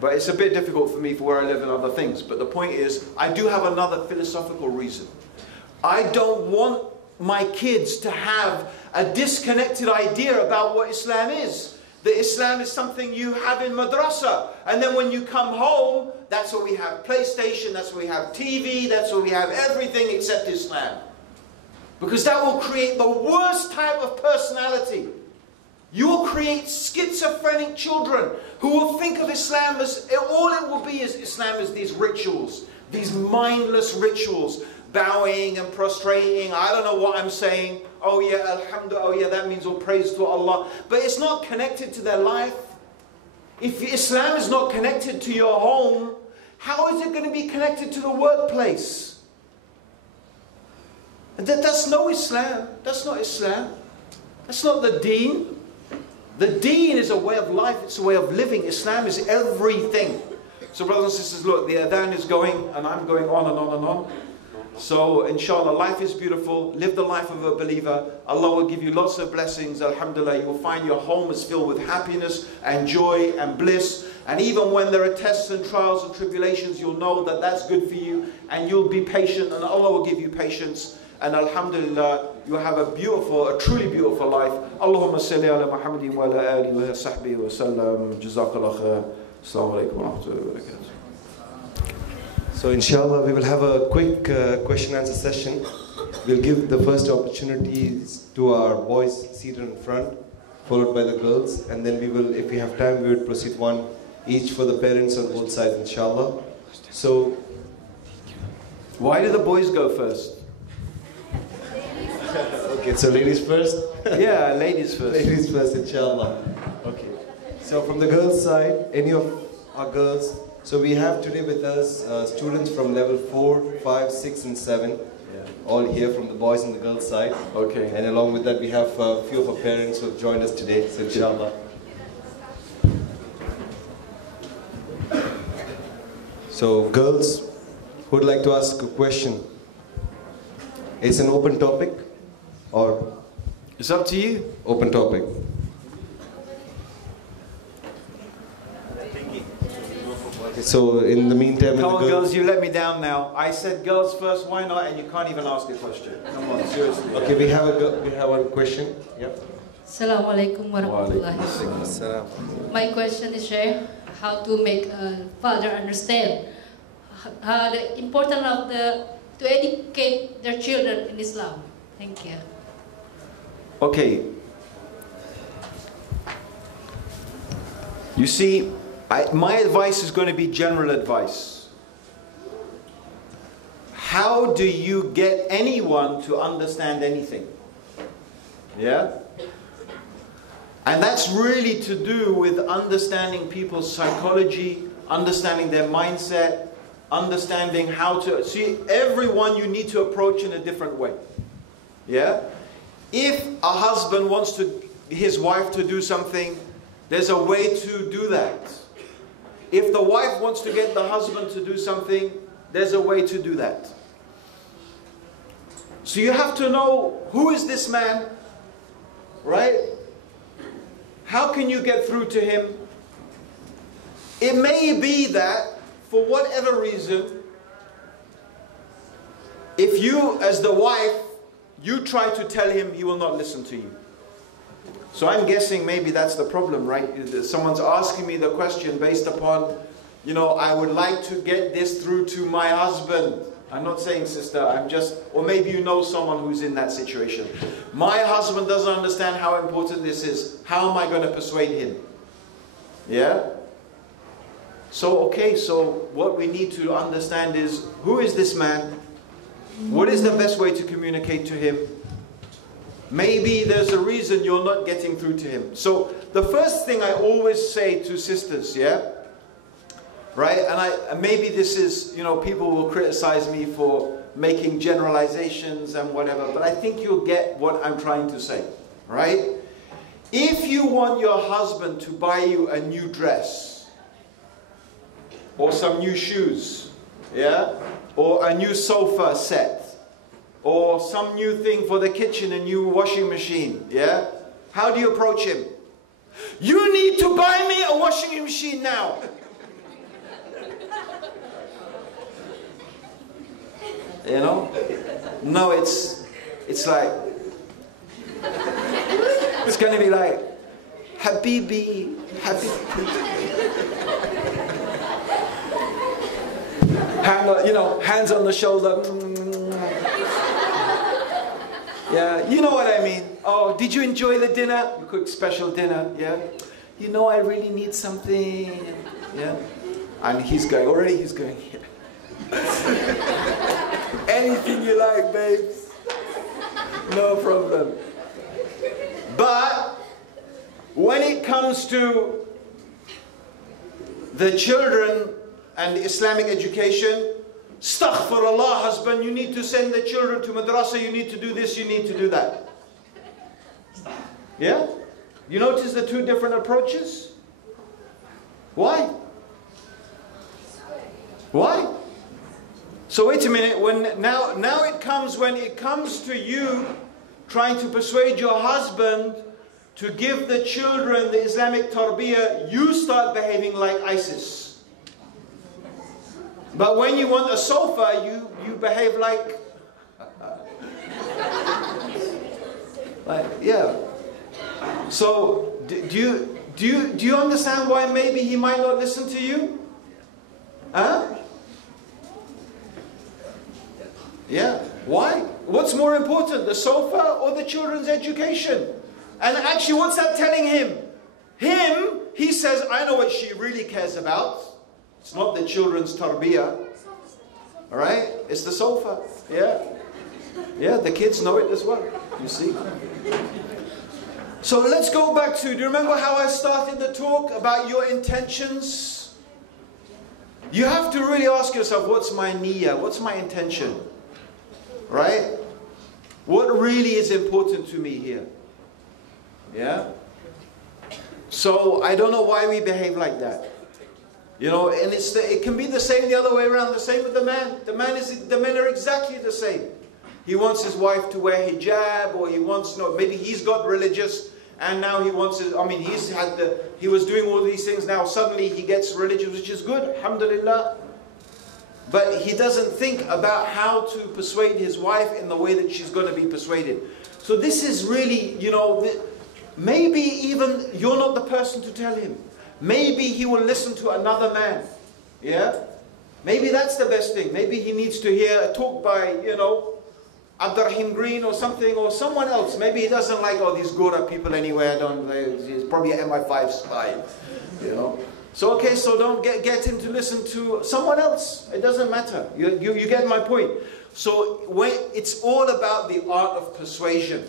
But it's a bit difficult for me for where I live and other things. But the point is, I do have another philosophical reason. I don't want my kids to have a disconnected idea about what Islam is. That Islam is something you have in madrasa, and then when you come home, that's where we have PlayStation, that's where we have TV, that's where we have everything except Islam. Because that will create the worst type of personality. You will create schizophrenic children who will think of Islam as, all it will be is Islam is these rituals, these mindless rituals, bowing and prostrating. I don't know what I'm saying. Oh yeah, alhamdulillah, oh yeah, that means all praise to Allah. But it's not connected to their life. If Islam is not connected to your home, how is it going to be connected to the workplace? That's no Islam. That's not Islam. That's not the deen. The deen is a way of life. It's a way of living. Islam is everything. So brothers and sisters, look, the adhan is going, and I'm going on and on and on. So inshallah, life is beautiful. Live the life of a believer. Allah will give you lots of blessings. Alhamdulillah, you will find your home is filled with happiness and joy and bliss. And even when there are tests and trials and tribulations, you'll know that that's good for you. And you'll be patient, and Allah will give you patience. And alhamdulillah, you have a beautiful, a truly beautiful life. Allahumma salli ala Muhammadin wa ala alihi wa sahbihi wa sallam. Jazakallah khair. Assalamu alaikum wa rahmatullahi wa barakatuh. So inshallah, we will have a quick question and answer session. We'll give the first opportunities to our boys seated in front, followed by the girls. And then we will, if we have time, we will proceed one each for the parents on both sides, inshallah. So, why do the boys go first? Okay, so ladies first? Yeah, ladies first. Ladies first, inshallah. Okay. So from the girls' side, any of our girls, so we have today with us students from level 4, 5, 6 and 7. Yeah. All here from the boys and the girls' side. Okay. And along with that, we have a few of our parents who have joined us today, so inshallah. So girls, who would like to ask a question? It's an open topic, or? It's up to you. Open topic. So in the meantime, come on, girls, you let me down now. I said girls first. Why not? And you can't even ask a question. Come on, seriously. Okay, we have one question. Yep. Assalamu alaikum warahmatullahi wabarakatuh. My question is, Sheikh, how to make a father understand the importance of to educate their children in Islam. Thank you. Okay. You see, my advice is going to be general advice. How do you get anyone to understand anything? Yeah? And that's really to do with understanding people's psychology, understanding their mindset, understanding how to... See, everyone you need to approach in a different way. Yeah? If a husband wants his wife to do something, there's a way to do that. If the wife wants to get the husband to do something, there's a way to do that. So you have to know, who is this man? Right? How can you get through to him? It may be that, for whatever reason, if you, as the wife, you try to tell him, he will not listen to you. So I'm guessing maybe that's the problem, right? Someone's asking me the question based upon, you know, I would like to get this through to my husband. I'm not saying sister, I'm just, or maybe you know someone who's in that situation. My husband doesn't understand how important this is. How am I going to persuade him? Yeah? So, okay, so what we need to understand is, who is this man? What is the best way to communicate to him? Maybe there's a reason you're not getting through to him. So, the first thing I always say to sisters, yeah? Right? And maybe this is, you know, people will criticize me for making generalizations and whatever, but I think you'll get what I'm trying to say. Right? If you want your husband to buy you a new dress, or some new shoes, yeah? Or a new sofa set, or some new thing for the kitchen, a new washing machine, yeah? How do you approach him? You need to buy me a washing machine now. You know? No, it's like, it's going to be like, Habibi, Habibi. You know, hands on the shoulder. Yeah, you know what I mean. Oh, did you enjoy the dinner? You cooked special dinner, yeah? You know, I really need something. Yeah? And he's going, already he's going, yeah. Anything you like, babes. No problem. But when it comes to the children and Islamic education, astaghfirullah, husband, you need to send the children to madrasa, you need to do this, you need to do that. Yeah? You notice the two different approaches? Why? Why? So wait a minute, now it comes when it comes to you trying to persuade your husband to give the children the Islamic tarbiyah, you start behaving like ISIS. But when you want a sofa, you behave like yeah. So do you understand why maybe he might not listen to you? Huh? Yeah. Why? What's more important, the sofa or the children's education? And actually, what's that telling him? He says, I know what she really cares about. It's not the children's tarbiyah. Alright? It's the sofa. Yeah. Yeah, the kids know it as well. You see. So let's go back to, do you remember how I started the talk about your intentions? You have to really ask yourself, what's my niyyah? What's my intention? Right? What really is important to me here? Yeah? So I don't know why we behave like that. You know, and it can be the same the other way around. The same with the man. The men are exactly the same. He wants his wife to wear hijab, or he wants, maybe he's got religious, and now he wants it. I mean, he was doing all these things. Now suddenly he gets religious, which is good. Alhamdulillah. But he doesn't think about how to persuade his wife in the way that she's going to be persuaded. So this is really, maybe even you're not the person to tell him. Maybe he will listen to another man. Yeah? Maybe that's the best thing. Maybe he needs to hear a talk by, Abdurraheem Green or something, or someone else. Maybe he doesn't like, these Gora people anyway. He's probably an MI5 spy. So okay, so don't get him to listen to someone else. It doesn't matter. You get my point. So it's all about the art of persuasion.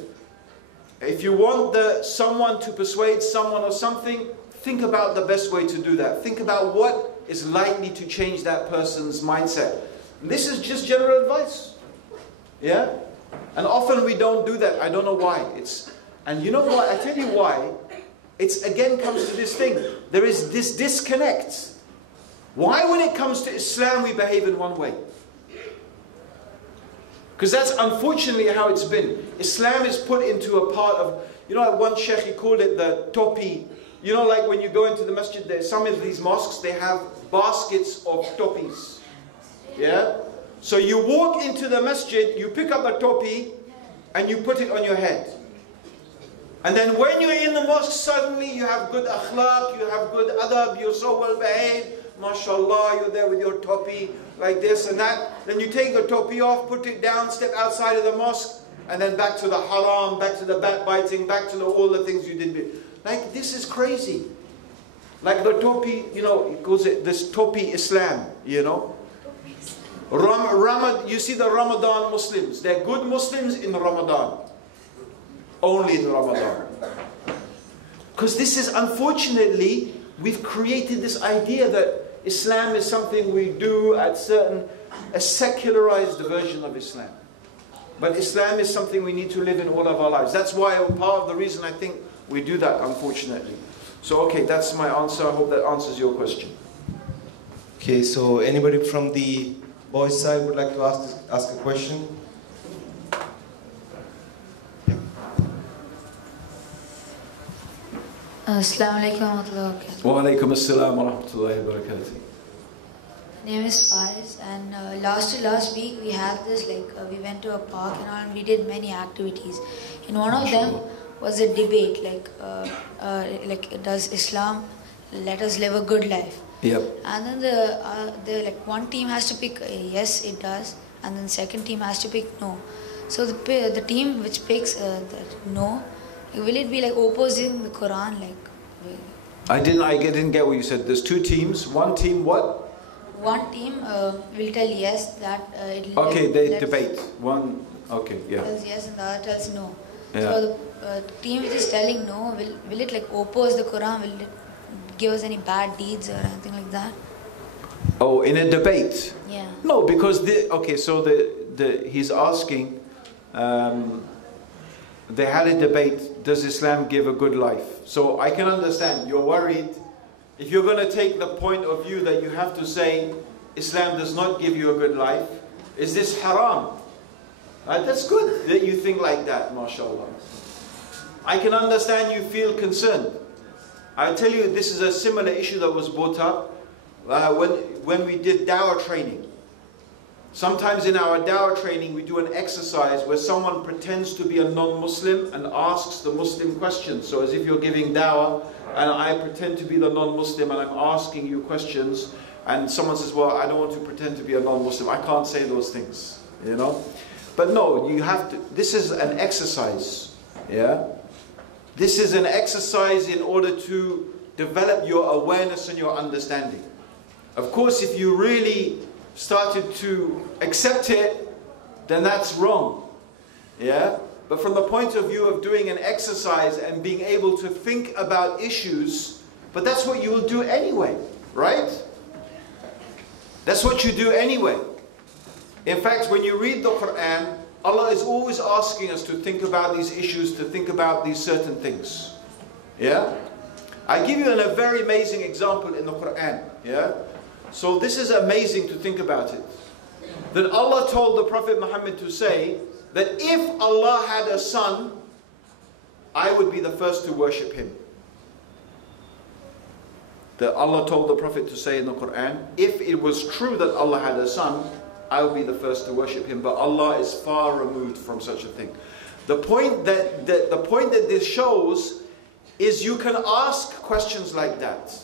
If you want someone to persuade someone or something, think about the best way to do that. Think about what is likely to change that person's mindset. And this is just general advice. Yeah? And often we don't do that. I don't know why. And you know what? I tell you why. It again comes to this thing. There is this disconnect. Why when it comes to Islam we behave in one way? Because that's unfortunately how it's been. Islam is put into a part of, one sheikh, he called it the topi. Like when you go into the masjid, some of these mosques, they have baskets of topis. Yeah? So you walk into the masjid, you pick up a topi, and you put it on your head. And then when you're in the mosque, suddenly you have good akhlaq, you have good adab, you're so well behaved, mashallah, you're there with your topi, like this and that. Then you take your topi off, put it down, step outside of the mosque, and then back to the haram, back to the backbiting, back to all the things you did. Like, this is crazy. Like the topi, you know, it goes, this topi Islam, you know. You see the Ramadan Muslims, they're good Muslims in Ramadan. Only in Ramadan. Because this is, unfortunately, we've created this idea that Islam is something we do at a secularized version of Islam. But Islam is something we need to live in all of our lives. That's why part of the reason I think we do that, unfortunately. So, okay, that's my answer. I hope that answers your question. Okay, so anybody from the boys' side would like to ask a question? Assalamu alaikum wa rahmatullahi wa barakatuh. Wa alaikum assalam wa rahmatullahi wa barakatuh. My name is Faiz, and last week we had this, we went to a park and all, and we did many activities. And one of them was a debate, does Islam let us live a good life? Yep. And then one team has to pick yes, it does, and then the second team has to pick no. So the team which picks no, will it be opposing the Quran? I didn't get what you said. There's two teams. One team what? One team will tell yes that okay, they debate. One, okay, yeah. Tells yes and the other tells no. Yeah. So the team which is telling no, will it oppose the Quran? Will it give us any bad deeds or anything like that? Oh, in a debate? Yeah. No, because he's asking. They had a debate. Does Islam give a good life? So I can understand. You're worried. If you're going to take the point of view that you have to say Islam does not give you a good life, is this haram? That's good that you think like that, mashallah. I can understand you feel concerned. I'll tell you, this is a similar issue that was brought up when we did dawah training. Sometimes in our dawah training we do an exercise where someone pretends to be a non-Muslim and asks the Muslim questions. So as if you're giving dawah and I pretend to be the non-Muslim and I'm asking you questions, and someone says, well, I don't want to pretend to be a non-Muslim. I can't say those things, you know. But no, you have to, this is an exercise, yeah. This is an exercise in order to develop your awareness and your understanding. Of course, if you really started to accept it, then that's wrong, yeah. But from the point of view of doing an exercise and being able to think about issues, but that's what you will do anyway, right? That's what you do anyway. In fact, when you read the Quran, Allah is always asking us to think about these issues, to think about these certain things. Yeah? I give you a very amazing example in the Quran. Yeah? So this is amazing to think about it. That Allah told the Prophet Muhammad to say that if Allah had a son, I would be the first to worship him. That Allah told the Prophet to say in the Quran, if it was true that Allah had a son, I will be the first to worship him. But Allah is far removed from such a thing. The point that this shows is you can ask questions like that.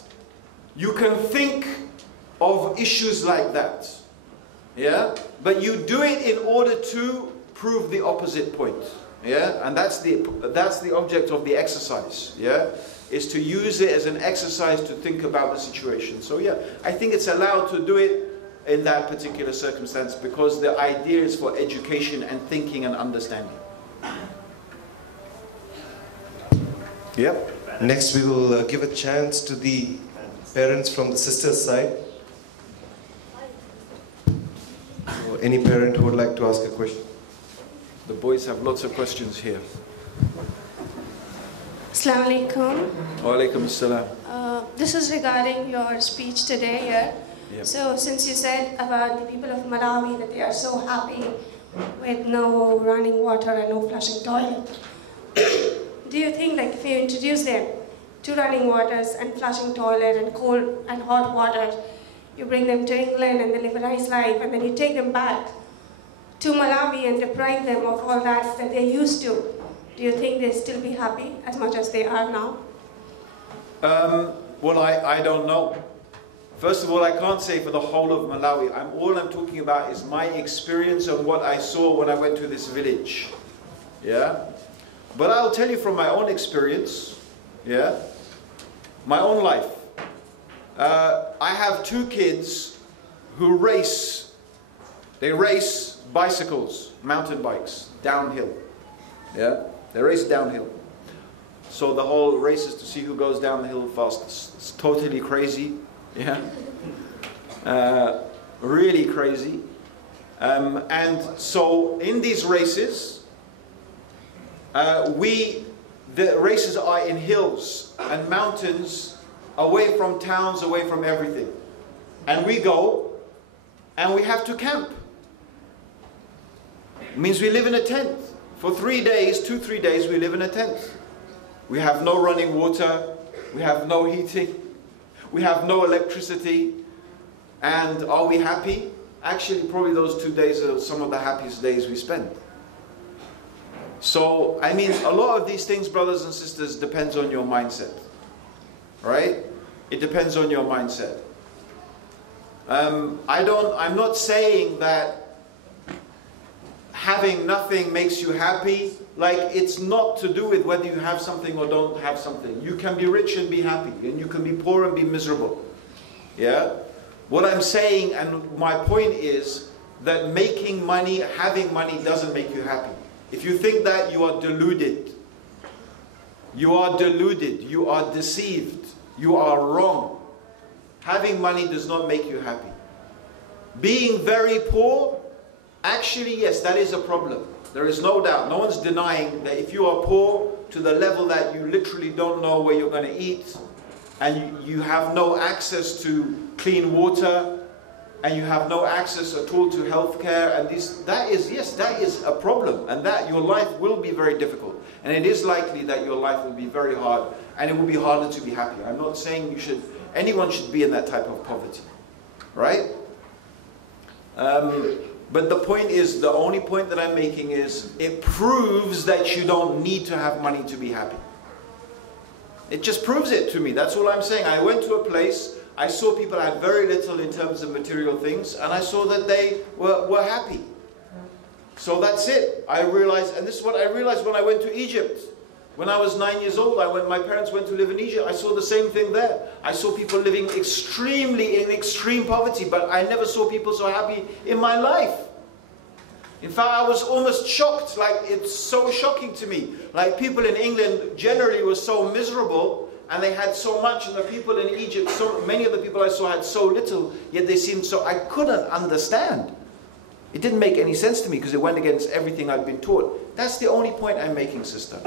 You can think of issues like that. Yeah? But you do it in order to prove the opposite point. Yeah? And that's the object of the exercise. Yeah? Is to use it as an exercise to think about the situation. So yeah, I think it's allowed to do it in that particular circumstance because the idea is for education and thinking and understanding. Yep. Next we will give a chance to the parents from the sisters' side. So any parent who would like to ask a question. The boys have lots of questions here. Assalamu alaikum. Wa alaikum assalam. This is regarding your speech today here. Yep. So since you said about the people of Malawi that they are so happy with no running water and no flushing toilet, do you think like if you introduce them to running waters and flushing toilet and cold and hot water, you bring them to England and they live a nice life, and then you take them back to Malawi and deprive them of all that they're used to, do you think they'll still be happy as much as they are now? Well, I don't know. First of all, I can't say for the whole of Malawi. All I'm talking about is my experience and what I saw when I went to this village. Yeah? But I'll tell you from my own experience, yeah? My own life. I have 2 kids who race. They race bicycles, mountain bikes, downhill. Yeah? They race downhill. So the whole race is to see who goes down the hill fastest. It's totally crazy. Yeah, really crazy. And so in these races, the races are in hills and mountains, away from towns, away from everything. And we go and we have to camp. It means we live in a tent. For 3 days, 2-3 days, we live in a tent. We have no running water, we have no heating. We have no electricity. And are we happy? Actually, probably those 2 days are some of the happiest days we spend. So, I mean, a lot of these things, brothers and sisters, depends on your mindset. Right? It depends on your mindset. I'm not saying that having nothing makes you happy. Like, it's not to do with whether you have something or don't have something. You can be rich and be happy, and you can be poor and be miserable. Yeah? What I'm saying, and my point is, that making money, having money doesn't make you happy. If you think that, you are deluded. You are deluded. You are deceived. You are wrong. Having money does not make you happy. Being very poor, actually, yes, that is a problem. There is no doubt. No one's denying that if you are poor to the level that you literally don't know where you're going to eat, and you have no access to clean water, and you have no access at all to healthcare, and that is a problem, and that your life will be very difficult, and it is likely that your life will be very hard, and it will be harder to be happy. I'm not saying anyone should be in that type of poverty, right? But the point is, the only point that I'm making is, it proves that you don't need to have money to be happy. It just proves it to me. That's all I'm saying. I went to a place, I saw people had very little in terms of material things, and I saw that they were happy. So that's it. I realized, and this is what I realized when I went to Egypt. When I was 9 years old, my parents went to live in Egypt. I saw the same thing there. I saw people living in extreme poverty, but I never saw people so happy in my life. In fact, I was almost shocked. Like, it's so shocking to me. Like, people in England generally were so miserable, and they had so much, and the people in Egypt, so many of the people I saw had so little, yet they seemed so, I couldn't understand. It didn't make any sense to me, because it went against everything I'd been taught. That's the only point I'm making, sister.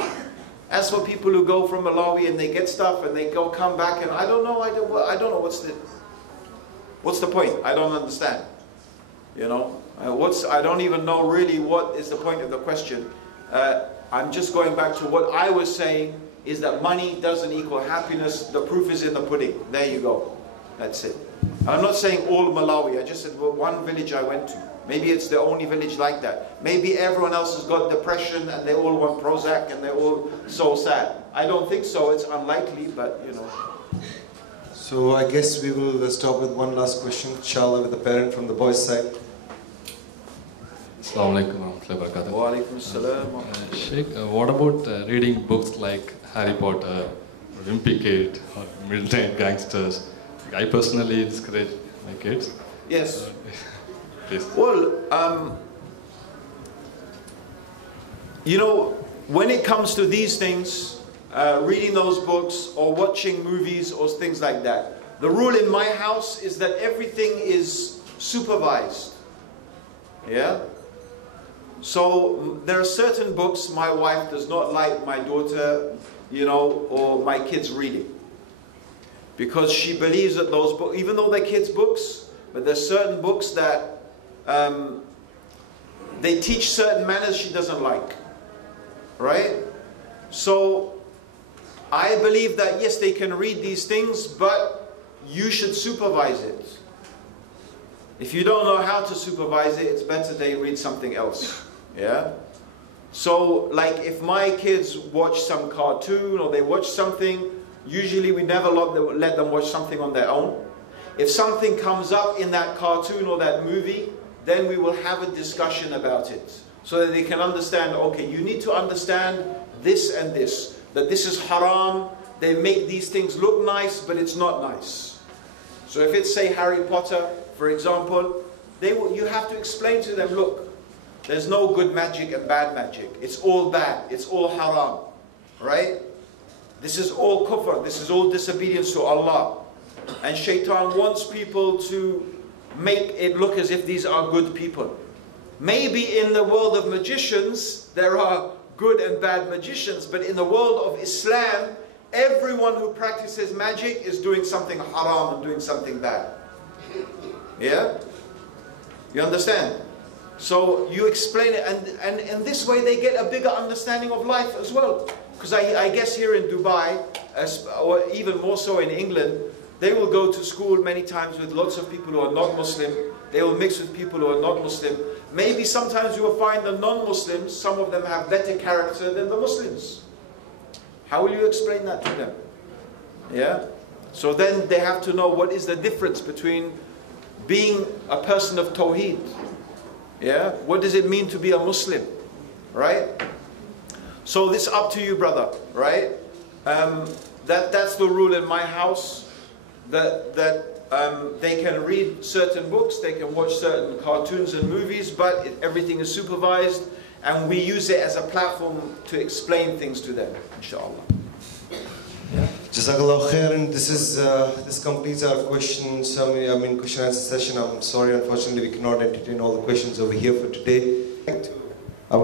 As for people who go from Malawi and they get stuff and they come back, and I don't know what's the point? I don't understand. You know, I don't even know really what is the point of the question. I'm just going back to what I was saying, is that money doesn't equal happiness. The proof is in the pudding. There you go. That's it. I'm not saying all Malawi. I just said, well, one village I went to. Maybe it's the only village like that. Maybe everyone else has got depression and they all want Prozac and they're all so sad. I don't think so. It's unlikely, but you know. So I guess we will stop with one last question, inshallah, with the parent from the boys' side. Assalamu alaikum warahmatullahi wabarakatuh. Wa alaikum assalam. Sheikh, what about reading books like Harry Potter, Wimpy Kid, or Militant Gangsters? I personally discourage my kids. Yes. Please. Well, you know, when it comes to these things, reading those books or watching movies or things like that, the rule in my house is that everything is supervised. Yeah? So there are certain books my wife does not like my daughter, you know, or my kids reading. Because she believes that those books, even though they're kids' books, but there's certain books that they teach certain manners she doesn't like. Right? So I believe that yes, they can read these things, but you should supervise it. If you don't know how to supervise it, it's better they read something else. Yeah? So like if my kids watch some cartoon or they watch something, usually we never let them watch something on their own. If something comes up in that cartoon or that movie, then we will have a discussion about it, so that they can understand, okay, you need to understand this and this, that this is haram, they make these things look nice, but it's not nice. So if it's, say, Harry Potter, for example, you have to explain to them, look, there's no good magic and bad magic. It's all bad, it's all haram, right? This is all kufr, this is all disobedience to Allah. And shaitan wants people to make it look as if these are good people. Maybe in the world of magicians, there are good and bad magicians, but in the world of Islam, everyone who practices magic is doing something haram and doing something bad. Yeah? You understand? So you explain it, and in this way they get a bigger understanding of life as well. Because I guess here in Dubai, or even more so in England, they will go to school many times with lots of people who are not Muslim. They will mix with people who are not Muslim. Maybe sometimes you will find the non-Muslims, some of them have better character than the Muslims. How will you explain that to them? Yeah? So then they have to know what is the difference between being a person of Tawheed. Yeah? What does it mean to be a Muslim? Right? So this is up to you, brother. Right? That's the rule in my house. That they can read certain books, they can watch certain cartoons and movies, but everything is supervised, and we use it as a platform to explain things to them, inshallah. Yeah. Jazakallah khairan. This completes our question answer session. I'm sorry, unfortunately, we cannot entertain all the questions over here for today. I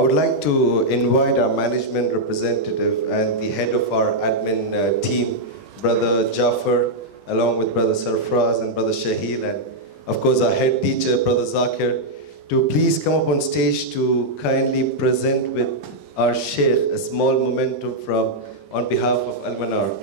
would like to invite our management representative and the head of our admin team, Brother Jafar, along with Brother Sarfraz and Brother Shahil, and of course our head teacher, Brother Zakir, to please come up on stage to kindly present with our Sheikh a small memento on behalf of Al-Manar.